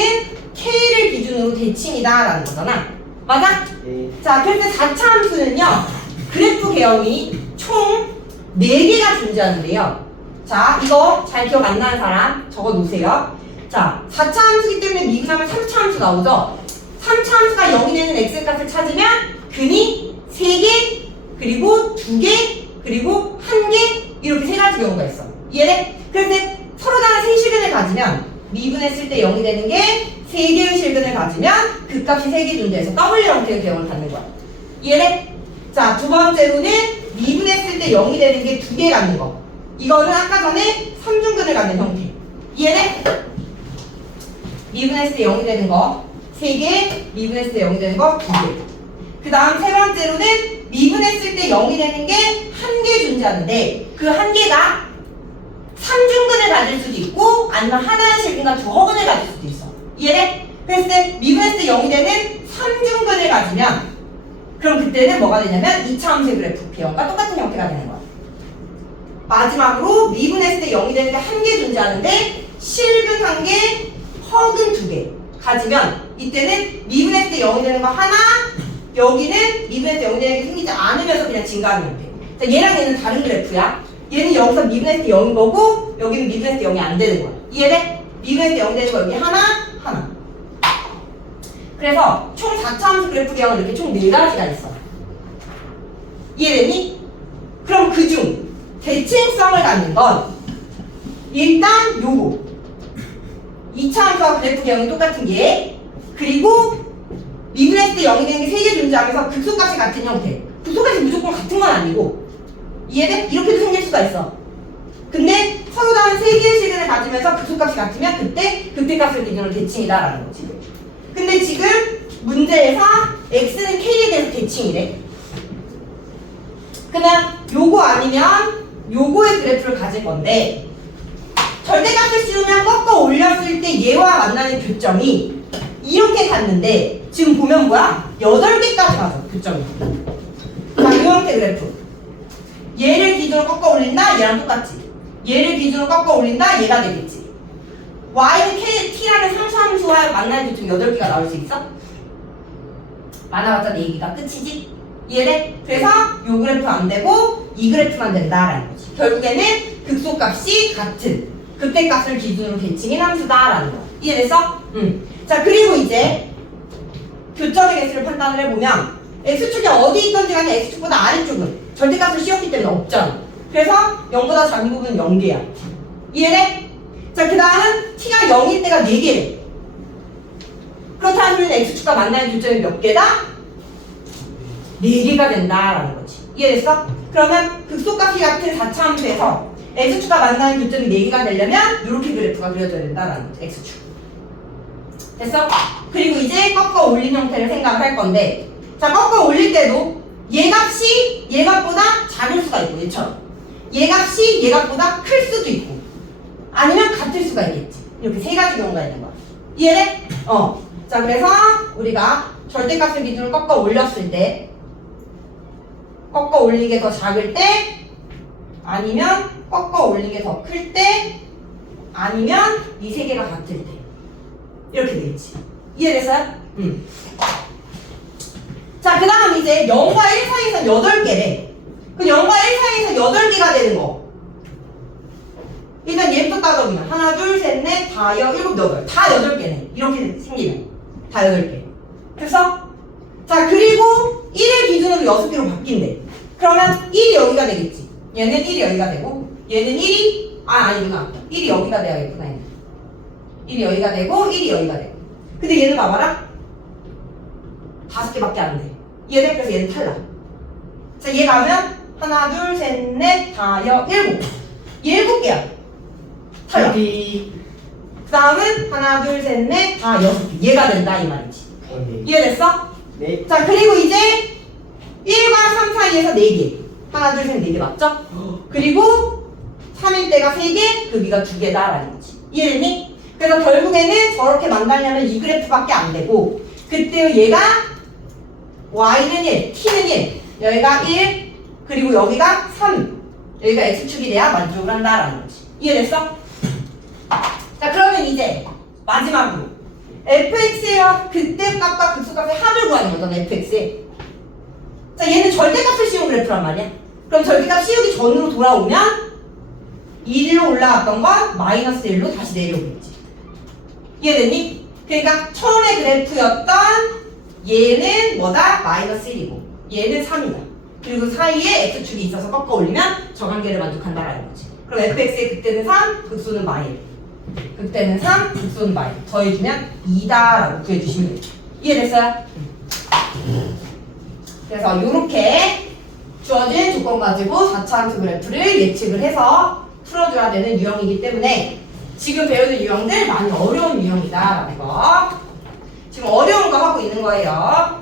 k를 기준으로 대칭이다 라는 거잖아. 맞아? 네. 자, 그래서 4차 함수는요, 그래프 개형이 총 4개가 존재하는데요. 자, 이거 잘 기억 안 나는 사람 적어 놓으세요. 자, 4차 함수기 때문에 미분하면 3차 함수 나오죠? 3차 함수가 0이 되는 x값을 찾으면 근이 3개, 그리고 2개, 그리고 1개, 이렇게 3가지 경우가 있어. 이해돼? 그래서 서로 다른 세 실근을 가지면 미분했을 때 0이 되는 게 3개의 실근을 가지면 그 값이 3개 존재해서 W 형태의 개형을 갖는 거야. 이해돼? 자, 두 번째로는 미분했을 때 0이 되는 게 2개 갖는 거. 이거는 아까 전에 3중근을 갖는 형태. 이해돼? 미분했을 때 0이 되는 거 3개, 미분했을 때 0이 되는 거 2개. 그 다음 세 번째로는 미분했을 때 0이 되는 게 1개 존재하는데 그 1개가 3중근을 가질 수도 있고 아니면 하나의 실근과 두 허근을 가질 수도 있어. 이해돼? 그랬을 때 미분했을 때 0이 되는 3중근을 가지면 그럼 그때는 뭐가 되냐면 2차 함수의 그래프 개형과 똑같은 형태가 되는 거야. 마지막으로 미분했을 때 0이 되는 게 1개 존재하는데 실근 1개, 허근 2개 가지면 이때는 미분했을 때 0이 되는 거 하나, 여기는 미분했을 때 0이 되는 게 생기지 않으면서 그냥 증가하는 형태. 자, 얘랑 얘는 다른 그래프야. 얘는 여기서 미분했을 때 0인 거고 여기는 미분했을 때 0이 안 되는 거야. 이해돼? 미분했을 때 0 되는 거 여기 하나, 하나. 그래서 총 4차 함수 그래프 개형은 이렇게 총 4가지가 있어. 이해되니? 그럼 그중 대칭성을 갖는 건 일단 요거 2차 함수와 그래프 개형이 똑같은 게 그리고 미분했을 때 0이 되는 게 3개 존재하면서 극소값이 같은 형태. 극소값이 무조건 같은 건 아니고 이해돼? 이렇게도 생길 수가 있어. 근데 서로 다른 3개의 실근을 가지면서 극소값이 같으면 그때 극대값을 기준으로 대칭이다라는 거지. 근데 지금 문제에서 x는 k에 대해서 대칭이래. 그냥 요거 아니면 요거의 그래프를 가질 건데 절대값을 씌우면 꺾어 올렸을 때 얘와 만나는 교점이 이렇게 갔는데 지금 보면 뭐야? 8개까지 가죠 교점이. 자, 이 형태 그래프 얘를 기준으로 꺾어 올린다? 얘랑 똑같지. 얘를 기준으로 꺾어 올린다? 얘가 되겠지. y는 t라는 상수함수와 만나는 교점이 8개가 나올 수 있어? 많아봤자 4개가 끝이지? 이해돼? 그래서 요 그래프 안 되고 이 그래프만 된다라는 거지. 결국에는 극소값이 같은 극대값을 기준으로 대칭인 함수다라는 거. 이해됐어? 자, 그리고 이제 교점의 개수를 판단을 해보면 x축이 어디 있던지 간에 x축보다 아래쪽은 절대값을 씌웠기 때문에 없잖아. 그래서 0보다 작은 부분은 0개야. 이해돼? 자, 그 다음 t가 0일 때가 4개래. 그렇다면 x축과 만나는 교점이 몇 개다? 4개가 된다라는 거지. 이해됐어? 그러면 극소값이 같은 4차 함수에서 x축과 만나는 교점이 4개가 되려면 이렇게 그래프가 그려져야 된다라는 거지. x축. 됐어? 그리고 이제 꺾어 올린 형태를 생각을 할 건데 자, 꺾어 올릴 때도 얘 값이 얘 값보다 작을 수가 있고 얘처럼 얘 값이 얘 값보다 클 수도 있고 아니면 같을 수가 있겠지. 이렇게 3가지 경우가 있는 거야. 이해돼? 자, 그래서 우리가 절대값을 기준으로 꺾어 올렸을 때 꺾어 올리게 더 작을 때 아니면 꺾어 올리게 더 클 때 아니면 이 3개가 같을 때 이렇게 되겠지. 이해됐어요? 자, 그 다음 이제 0과 1 사이에서 8개래. 그 0과 1 사이에서 8개가 되는 거. 일단 얘부터 따져보면 하나, 둘, 셋, 넷, 다, 일곱, 여덟. 다 8개네. 이렇게 생기면 다 8개. 됐어? 자, 그리고 1을 기준으로 6개로 바뀐대. 그러면 1이 여기가 되겠지. 얘는 1이 여기가 되고 얘는 1이 아니구나. 1이 여기가 돼야겠구나. 1이 여기가 되고 1이 여기가 되고. 근데 얘는 봐봐라. 5개밖에 안 돼. 얘는 그래서 얘는 탈락. 자, 얘 가면 하나, 둘, 셋, 넷, 다, 7. 7개야. 탈락. 다음은 하나, 둘, 셋, 넷, 다 6개. 얘가 된다 이 말이지. 네. 이해됐어? 네. 자, 그리고 이제 1과 3 사이에서 4개. 하나, 둘, 셋, 4개 맞죠? 그리고 3일 때가 3개, 그 위가 2개다라는 거지. 이해됐니? 그래서 결국에는 저렇게 만나려면 이 그래프밖에 안 되고, 그때 얘가 y는 1, t는 1, 여기가 1, 그리고 여기가 3, 여기가 x축이 돼야 만족을 한다라는 거지. 이해됐어? 자, 그러면 이제 마지막으로 fx와 그때 값과 극소값의 합을 구하는 거잖아, fx에. 자, 얘는 절대값을 씌운 그래프란 말이야. 그럼 절대값 씌우기 전으로 돌아오면 1로 올라갔던 건 마이너스 1로 다시 내려오겠지. 이해됐니? 그러니까 처음에 그래프였던 얘는 뭐다? 마이너스 1이고 얘는 3이다. 그리고 사이에 x축이 있어서 꺾어 올리면 저 관계를 만족한다라는 거지. 그럼 fx의 극대는 3, 극소는 마일. 극대는 3, 극소는 마일. 더해주면 2다라고 구해주시면 돼요. 이해됐어요? 그래서 이렇게 주어진 조건 가지고 4차 함수 그래프를 예측을 해서 풀어줘야 되는 유형이기 때문에 지금 배우는 유형들 많이 어려운 유형이다라는 거. 지금 어려운 거 하고 있는 거예요.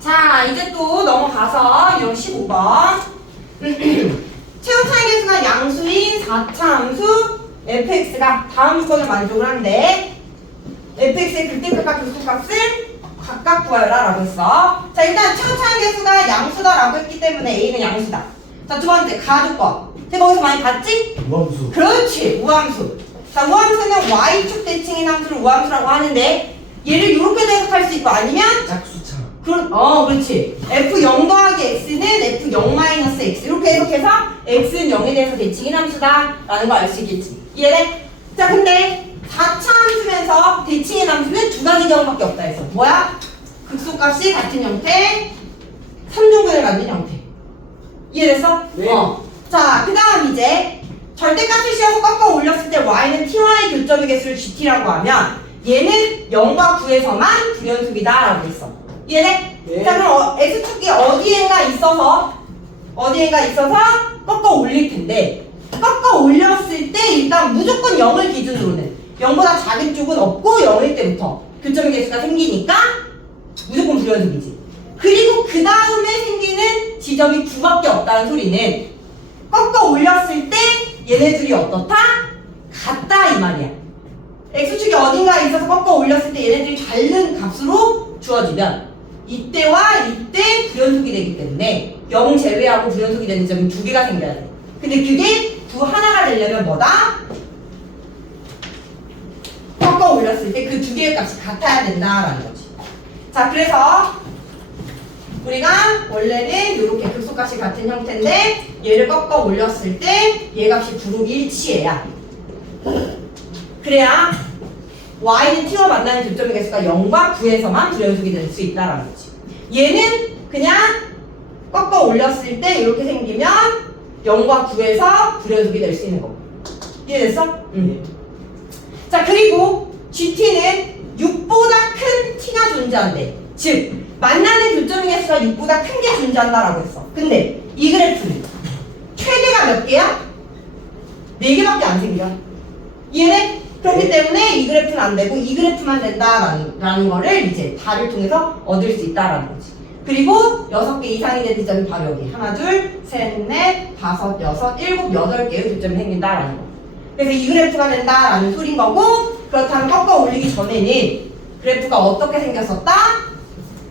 자, 이제 또 넘어가서 유형 15번. 최우차의 개수가 양수인 4차 함수 fx가 다음 조건을 만족을 한데 fx의 극대값과 극소값을 각각 구하여라 라고 했어. 자, 일단 최우차의 개수가 양수다 라고 했기 때문에 a는 양수다. 자, 두 번째 가조건. 제가 거기서 많이 봤지? 무함수. 그렇지, 우함수. 자, 우함수는 y축 대칭인 함수를 우함수라고 하는데 얘를 이렇게도 해석할 수 있고 아니면 짝수차. 그렇지. f0 더하기 x는 f0 마이너스 x 이렇게 해석해서 x는 0에 대해서 대칭인 함수다 라는 걸 알 수 있겠지. 이해돼? 자, 근데 4차 함수면서 대칭인 함수는 두 가지 경우밖에 없다 해서 뭐야? 극소값이 같은 형태, 3중근을 갖는 형태. 이해됐어? 네. 자, 그 다음 이제 절대값을 씌워서 꺾어 올렸을 때 y는 t와의 교점의 개수를 gt라고 하면 얘는 0과 9에서만 불연속이다 라고 했어. 이해돼? 네. 자, 그럼 x축이 어디엔가 있어서 꺾어 올릴 텐데 꺾어 올렸을 때 일단 무조건 0을 기준으로는 0보다 작은 쪽은 없고 0일 때부터 교점의 개수가 생기니까 무조건 불연속이지. 그리고 그 다음에 생기는 지점이 9밖에 없다는 소리는 꺾어 올렸을 때 얘네들이 어떻다? 같다 이 말이야. x축이 어딘가에 있어서 꺾어 올렸을 때 얘네들이 다른 값으로 주어지면 이때와 이때 불연속이 되기 때문에 0 제외하고 불연속이 되는 점이 두 개가 생겨야 돼. 근데 그게 두 하나가 되려면 뭐다? 꺾어 올렸을 때 그 두 개의 값이 같아야 된다라는 거지. 자, 그래서 우리가 원래는 이렇게 극소값이 같은 형태인데 얘를 꺾어 올렸을 때 얘 값이 9로 일치해야 그래야 y는 t와 만나는 교점의 개수가 0과 9에서만 불연속이 될 수 있다라는 거지. 얘는 그냥 꺾어 올렸을 때 이렇게 생기면 0과 9에서 불연속이 될 수 있는 거고. 이해됐어? 응. 자, 그리고 GT는 6보다 큰 t가 존재한대. 즉 만나는 교점의 개수가 6보다 큰 게 존재한다라고 했어. 근데 이 그래프는 최대가 몇 개야? 4개밖에 안 생겨. 이해돼? 그렇기 때문에 이 그래프는 안 되고 이 그래프만 된다라는 거를 이제 다를 통해서 얻을 수 있다라는 거지. 그리고 6개 이상이 된 지점이 바로 여기. 하나, 둘, 셋, 넷, 다섯, 여섯, 일곱, 8개의 교점이 생긴다라는 거. 그래서 이 그래프가 된다라는 소린 거고, 그렇다면 꺾어 올리기 전에는 그래프가 어떻게 생겼었다?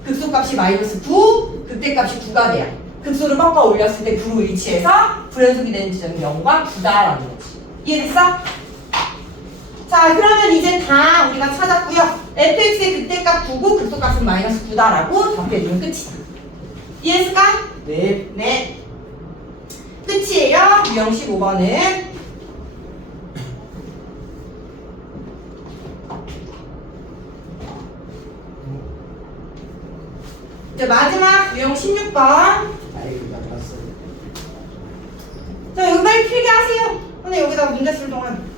극소값이 -9, 극대값이 9가 돼야. 극소를 꺾어 올렸을 때 9로 일치해서 불연속이 되는 지점이 0과 9다라는 거지. 이해됐어? 자, 그러면 이제 다 우리가 찾았고요. fx의 극대값 9고 극소값은 -9다라고 답해주면 끝이다. 이해했을까? 네. 네. 끝이에요. 유형 15번은. 이제 마지막 유형 16번. 아이고 나갔어요. 자, 여기 빨리 필기 하세요. 근데 여기다가 문제 쓸 동안.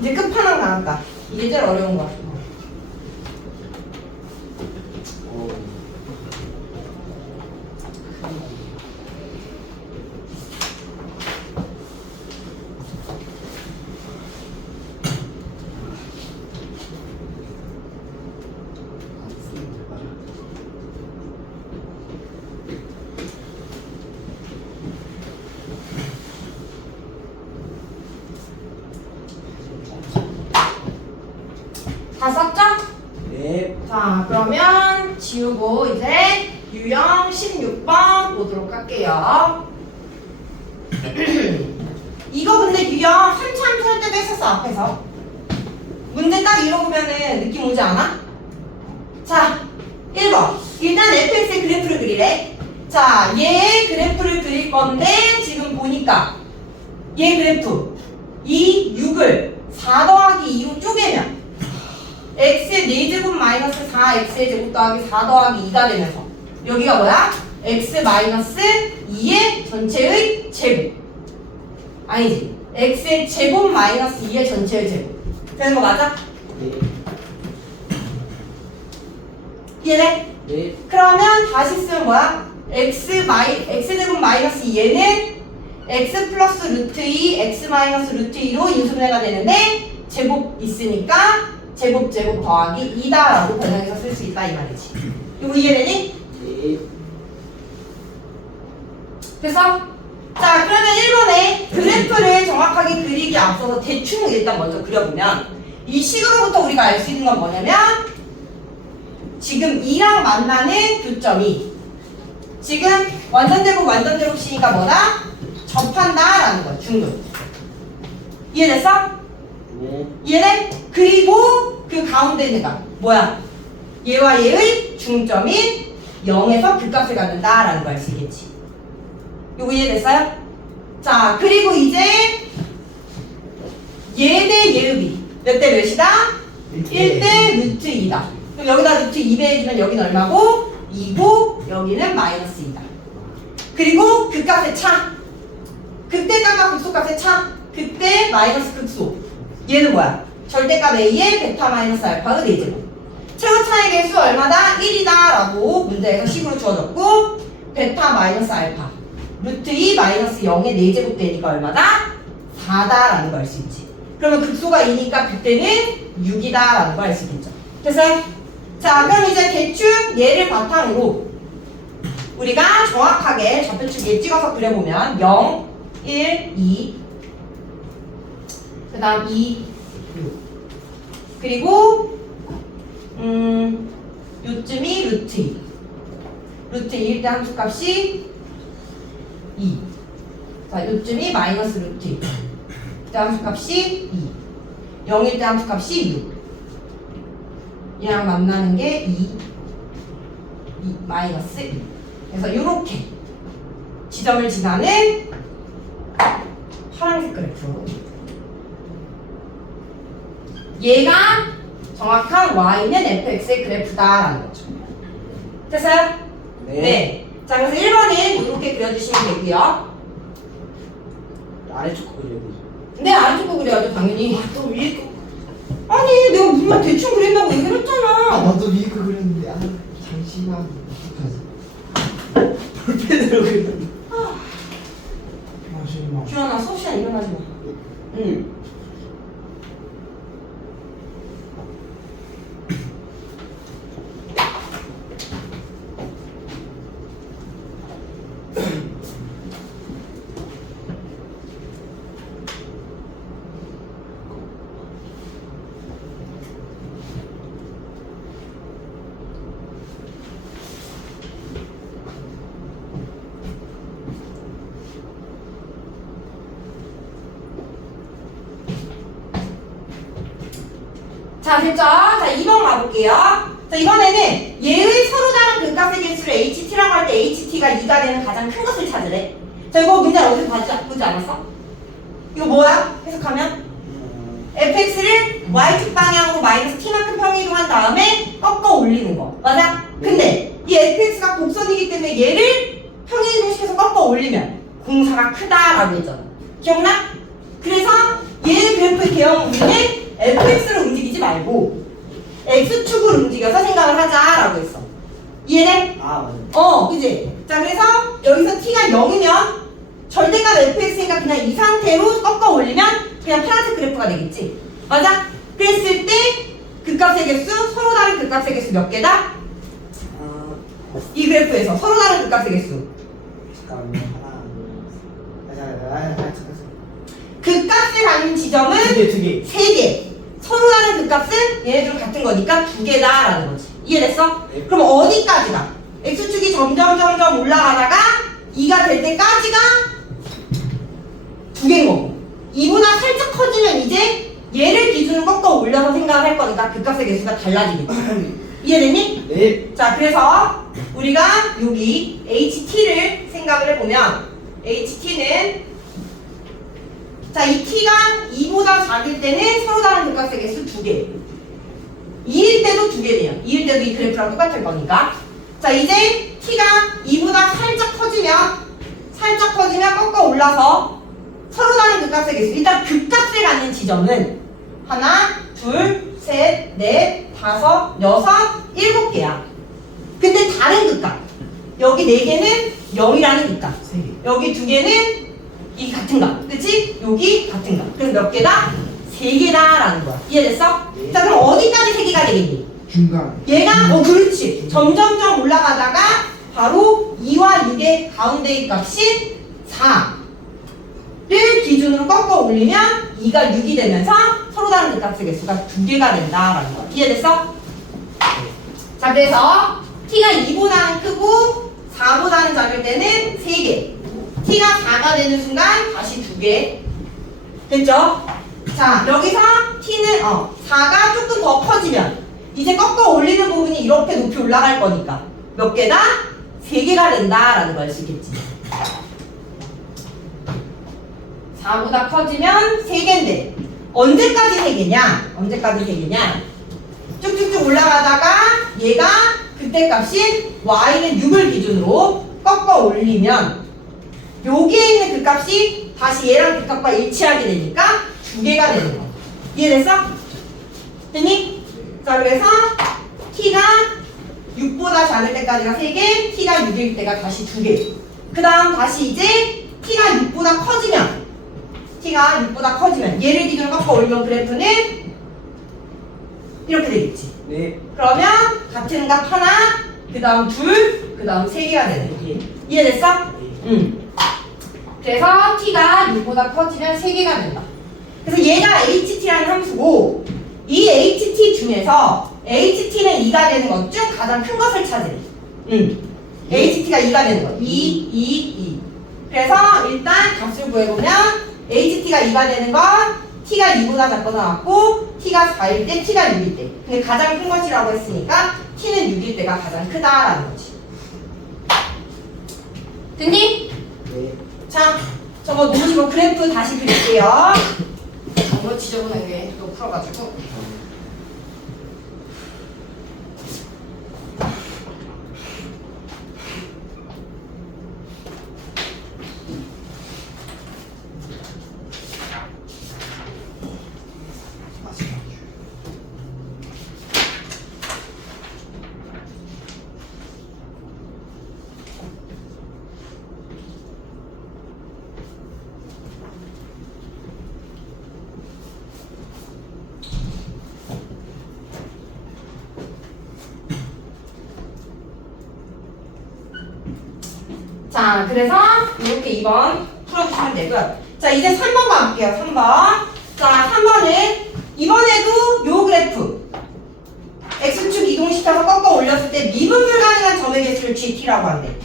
이제 끝판왕 나왔다. 이게 제일 어려운 거야. 다 썼죠? 네. 자, 그러면 지우고 이제 유형 16번 보도록 할게요. 이거 근데 유형 한참 설 때도 했었어, 앞에서. 문제 딱 읽어보면은 느낌 오지 않아? 자, 1번. 일단 fx의 그래프를 그리래. 자, 얘의 그래프를 그릴 건데 지금 보니까 얘 그래프 이 6을 4 더하기 2로 쪼개면 x의 4제곱 마이너스 4x의 제곱 더하기 4 더하기 2가 되면서 여기가 뭐야? x 마이너스 2의 전체의 제곱. 아니지. x의 제곱 마이너스 2의 전체의 제곱. 되는 거 맞아? 네. 이해돼? 네. 그러면 다시 쓰면 뭐야? x제곱 마이너스 2에는 x 플러스 루트 2, x 마이너스 루트 2로 인수분해가 되는데 제곱 있으니까 제곱 더하기 2다라고 변형해서 쓸 수 있다 이 말이지. 이거 이해되니? 네. 됐어? 자, 그러면 1번에 그래프를 정확하게 그리기 앞서서 대충 일단 먼저 그려보면 이 식으로부터 우리가 알 수 있는 건 뭐냐면 지금 2랑 만나는 교점이 지금 완전제곱식이니까 뭐다? 접한다라는 거야, 중점. 이해됐어? 네. 얘네 그리고 그 가운데 있는 거 뭐야? 얘와 얘의 중점인 0에서 극값을 갖는다라는 걸 알 수 있겠지. 요거 이해됐어요? 자, 그리고 이제 얘 대 얘의 비 몇 대 몇이다? 1대 루트 2다. 그럼 여기다 루트 2 배해주면 여기는 얼마고? 2고 여기는 마이너스 2다. 그리고 극값의 차, 극대값과 극소값의 차, 극대 마이너스 극소. 얘는 뭐야? 절대값 A의 베타 마이너스 알파의 4제곱. 최고 차의 개수 얼마다? 1이다 라고 문제에서 식으로 주어졌고 베타 마이너스 알파 루트 2 마이너스 0의 4제곱 되니까 얼마다? 4다 라는 걸 알 수 있지. 그러면 극소가 2니까 그때는 6이다 라는 걸 알 수 있겠죠. 됐어요? 자, 그럼 이제 대충 얘를 바탕으로 우리가 정확하게 좌표축에 찍어서 그려보면 0, 1, 2 그 다음 2, 6 그리고 요쯤이 루트 2 루트 2일 때 함수값이 2 자, 요쯤이 마이너스 루트 2 그때 함수값이 2 0일 때 함수값이 6 이랑 만나는 게 2 마이너스 1 그래서 이렇게 지점을 지나는 파란색 그래프 얘가 정확한 y는 fx의 그래프다라는 거죠. 됐어요? 네. 자, 그래서 1번은 이렇게 그려주시면 되고요. 아래쪽 거 그려야 되죠. 네, 아래쪽 거 그려야죠, 당연히. 또 위에 거. 아니, 내가 물론 대충 그린다고 얘기를 했잖아. 나도 위에 거 그렸는데 잠시만 어떡하지? 볼펜으로 그렸는데. 잠시만. 주연아, 수업 시간 일어나지 마. 응. 자, 됐죠? 자, 2번 가볼게요. 자, 이번에는 얘의 서로 다른 극값의 개수를 HT라고 할 때 HT가 2가 되는 가장 큰 것을 찾으래. 자, 이거 문제 어디서 보지 않았어? 이거 뭐야? 해석하면? fx를 y축 방향으로 마이너스 t만큼 평이동한 다음에 꺾어 올리는 거. 맞아? 근데 이 fx가 곡선이기 때문에 얘를 평이동시켜서 꺾어 올리면 공사가 크다라고 했잖아. 기억나? 그래서 얘의 그래프의 개형 우리는 fx를 움직이지 말고 x축을 움직여서 생각을 하자라고 했어. 이해돼? 아, 맞아요. 그지? 자, 그래서 여기서 t가 0이면 절대값 fx니까 그냥 이 상태로 꺾어 올리면 그냥 파란색 그래프가 되겠지. 맞아? 그랬을 때 극값의 개수, 서로 다른 극값의 개수 몇 개다? 이 그래프에서 서로 다른 극값의 개수. 잠깐만요. 하나, 둘, 셋. 극값을 갖는 지점은 두 개. 3개. 서로 다른 극값은 얘네들 같은 거니까 2개다라는 거지. 이해됐어? 네. 그럼 어디까지가? x축이 점점 올라가다가 2가 될 때까지가 2개인 거고, 2보다 살짝 커지면 이제 얘를 기준으로 꺾어 올려서 생각을 할 거니까 극값의 개수가 달라지겠지. 이해됐니? 네. 자, 그래서 우리가 여기 HT를 생각을 해보면 HT는 자, 이 t가 2보다 작을 때는 서로 다른 극값의 개수 2개. 2일 때도 2개네요. 2일 때도 이 그래프랑 똑같을 거니까. 자, 이제 t가 2보다 살짝 커지면 꺾어 올라서 서로 다른 극값의 개수. 일단 극값을 갖는 지점은 하나, 둘, 셋, 넷, 다섯, 여섯, 7개야. 근데 다른 극값. 여기 4개는 0이라는 극값. 여기 2개는 이 같은 값. 그치? 여기 같은 값. 그래서 몇 개다? 3개다라는 거야. 이해됐어? 네. 자, 그럼 어디까지 3개가 되겠니? 중간. 얘가 그렇지. 점점점 올라가다가 바로 2와 6의 가운데의 값인 4를 기준으로 꺾어 올리면 2가 6이 되면서 서로 다른 극값의 개수가 2개가 된다라는 거야. 이해됐어? 자, 그래서 t가 2보다는 크고 4보다는 작을 때는 3개. t가 4가 되는 순간 다시 2개. 됐죠? 자, 여기서 t는 4가 조금 더 커지면 이제 꺾어 올리는 부분이 이렇게 높이 올라갈 거니까 몇 개다? 3개가 된다라는 걸 알 수 있겠지. 4보다 커지면 3개인데 언제까지 3개냐? 언제까지 3개냐? 쭉쭉쭉 올라가다가 얘가 그때 값인 y는 6을 기준으로 꺾어 올리면 여기에 있는 그 값이 다시 얘랑 그 값과 일치하게 되니까 2개가 되는 거야. 이해됐어? 됐니? 자, 그래서 t가 6보다 작을 때까지가 3개, t가 6일 때가 다시 2개. 그 다음 다시 이제 t가 6보다 커지면 얘를 기준으로 꺾어 올리면 그래프는 이렇게 되겠지. 네. 그러면 같은 값 하나, 그 다음 둘, 그 다음 3개가 되는 거야. 이해됐어? 응. 그래서 t가 6보다 커지면 3개가 된다. 그래서 얘가 ht라는 함수고 이 ht 중에서 ht는 2가 되는 것 중 가장 큰 것을 찾으래. ht가 2가 되는 거. 2. 그래서 일단 값을 구해보면 ht가 2가 되는 건 t가 2보다 작거나 같고 t가 4일 때, t가 6일 때. 근데 가장 큰 것이라고 했으니까 t는 6일 때가 가장 크다라는 거지. 됐니? 네. 자, 저거 누구시고 그래프 다시 그릴게요. 너무 지저분하게 또 풀어가지고. 자, 그래서 이렇게 2번 풀어주시면 되고요. 자, 이제 3번 가볼게요. 3번. 자, 3번은 이번에도 요 그래프 X축 이동시켜서 꺾어 올렸을 때 미분 불가능한 점의 개수를 GT라고 한대.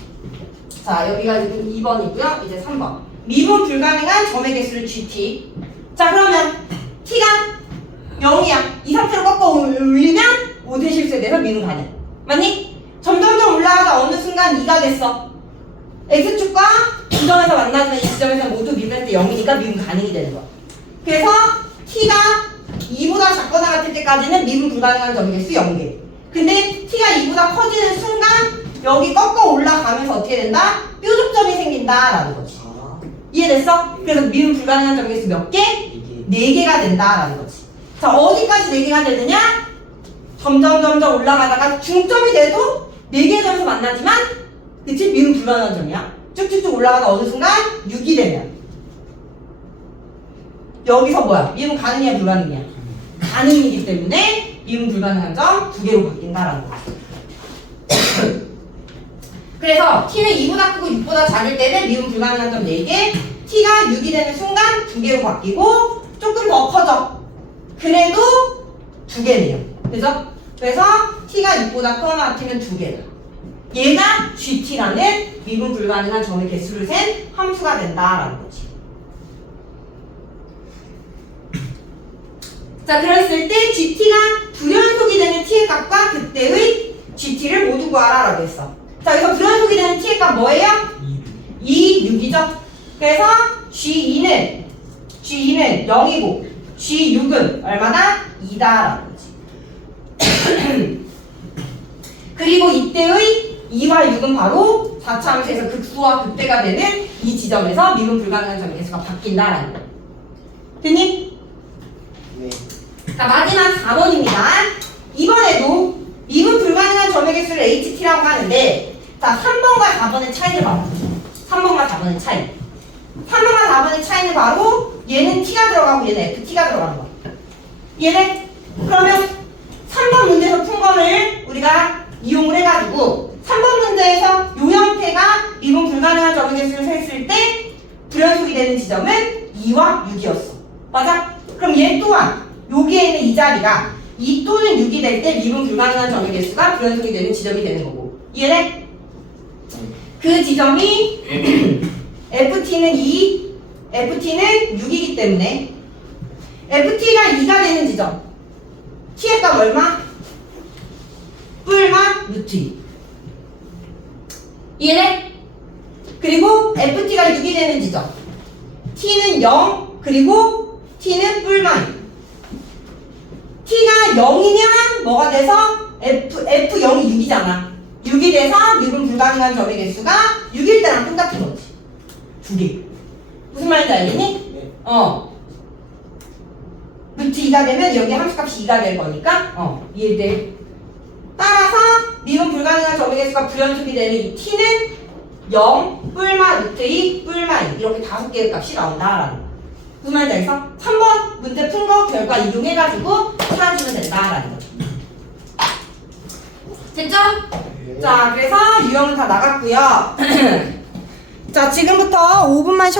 자, 여기가 지금 2번이고요. 이제 3번. 미분 불가능한 점의 개수를 GT. 자, 그러면 T가 0이야. 이 상태로 꺾어 올리면 모든 실수에 대해서 미분 가능. 맞니? 점점점 올라가다 어느 순간 2가 됐어. X축과 이 점에서 만나는 이 지점에서 모두 미분할 때 0이니까 미분 가능이 되는 거야. 그래서 T가 2보다 작거나 같을 때까지는 미분 불가능한 점의 개수 0개. 근데 T가 2보다 커지는 순간 여기 꺾어 올라가면서 어떻게 된다? 뾰족점이 생긴다라는 거지. 이해됐어? 그래서 미분 불가능한 점의 개수 몇 개? 4개가 된다라는 거지. 자, 어디까지 4개가 되느냐? 점점 올라가다가 중점이 돼도 4개의 점에서 만나지만 그치? 미분 불가능한 점이야. 쭉쭉쭉 올라가다 어느 순간 6이 되면 여기서 뭐야? 미분 가능이야 불가능이야? 가능이기 때문에 미분 불가능한 점 2개로 바뀐다라는 거야. 그래서 T는 2보다 크고 6보다 작을 때는 미분 불가능한 점 4개, T가 6이 되는 순간 2개로 바뀌고 조금 더 커져. 그래도 2개네요. 그죠? 그래서 T가 6보다 크거나 같으면 2개다. 얘가 GT라는 미분 불가능한 점의 개수를 센 함수가 된다라는 거지. 자, 그랬을 때 GT가 불연속이 되는 T의 값과 그때의 GT를 모두 구하라라고 했어. 자, 여기서 불연속이 되는 T의 값 뭐예요? 2, 6이죠? 그래서 G2는 0이고 G6은 얼마나? 2다라는 거지. 그리고 이때의 2와 6은 바로 4차 함수에서 극수와 극대가 되는 이 지점에서 미분 불가능한 점의 개수가 바뀐다라는 거. 됐니? 네. 자, 마지막 4번입니다. 이번에도 미분 불가능한 점의 개수를 HT라고 하는데, 자, 3번과 4번의 차이를 봐봐. 3번과 4번의 차이. 3번과 4번의 차이는 바로 얘는 T가 들어가고 얘는 FT가 들어가는 거야. 얘네? 그러면 3번 문제에서 푼 거를 우리가 이용을 해가지고 3번 문제에서 요 형태가 미분 불가능한 점의 개수를 셌을 때 불연속이 되는 지점은 2와 6이었어. 맞아? 그럼 얘 또한 여기에 있는 이 자리가 2 또는 6이 될 때 미분 불가능한 점의 개수가 불연속이 되는 지점이 되는 거고. 이해돼? 그 지점이 FT는 2, FT는 6이기 때문에 FT가 2가 되는 지점. T의 값 얼마? 뿔마 루트 2. 이해돼? 그리고 FT가 6이 되는 지점. T는 0, 그리고 T는 뿔마 2. T가 0이면 뭐가 돼서 F0이 6이잖아. 6이 돼서 미분 불가능한 점의 개수가 6일 때랑 똑같은 거지. 2개. 무슨 말인지 알겠니? 네. 루트 2가 되면 여기 함수값이 2가 될 거니까 이해돼. 따라서 미분 불가능한 점의 개수가 불연속이 되는 이 T는 0, 뿔마 루트 2, 뿔마 2 이렇게 5개의 값이 나온다라는 거. 무슨 말인지 알겠어? 3번 문제 푼 거 결과 이용해가지고 찾아주면 된다라는 거죠. 됐죠? 네. 자, 그래서 유형은 다 나갔고요. 자, 지금부터 5분만 쉬었다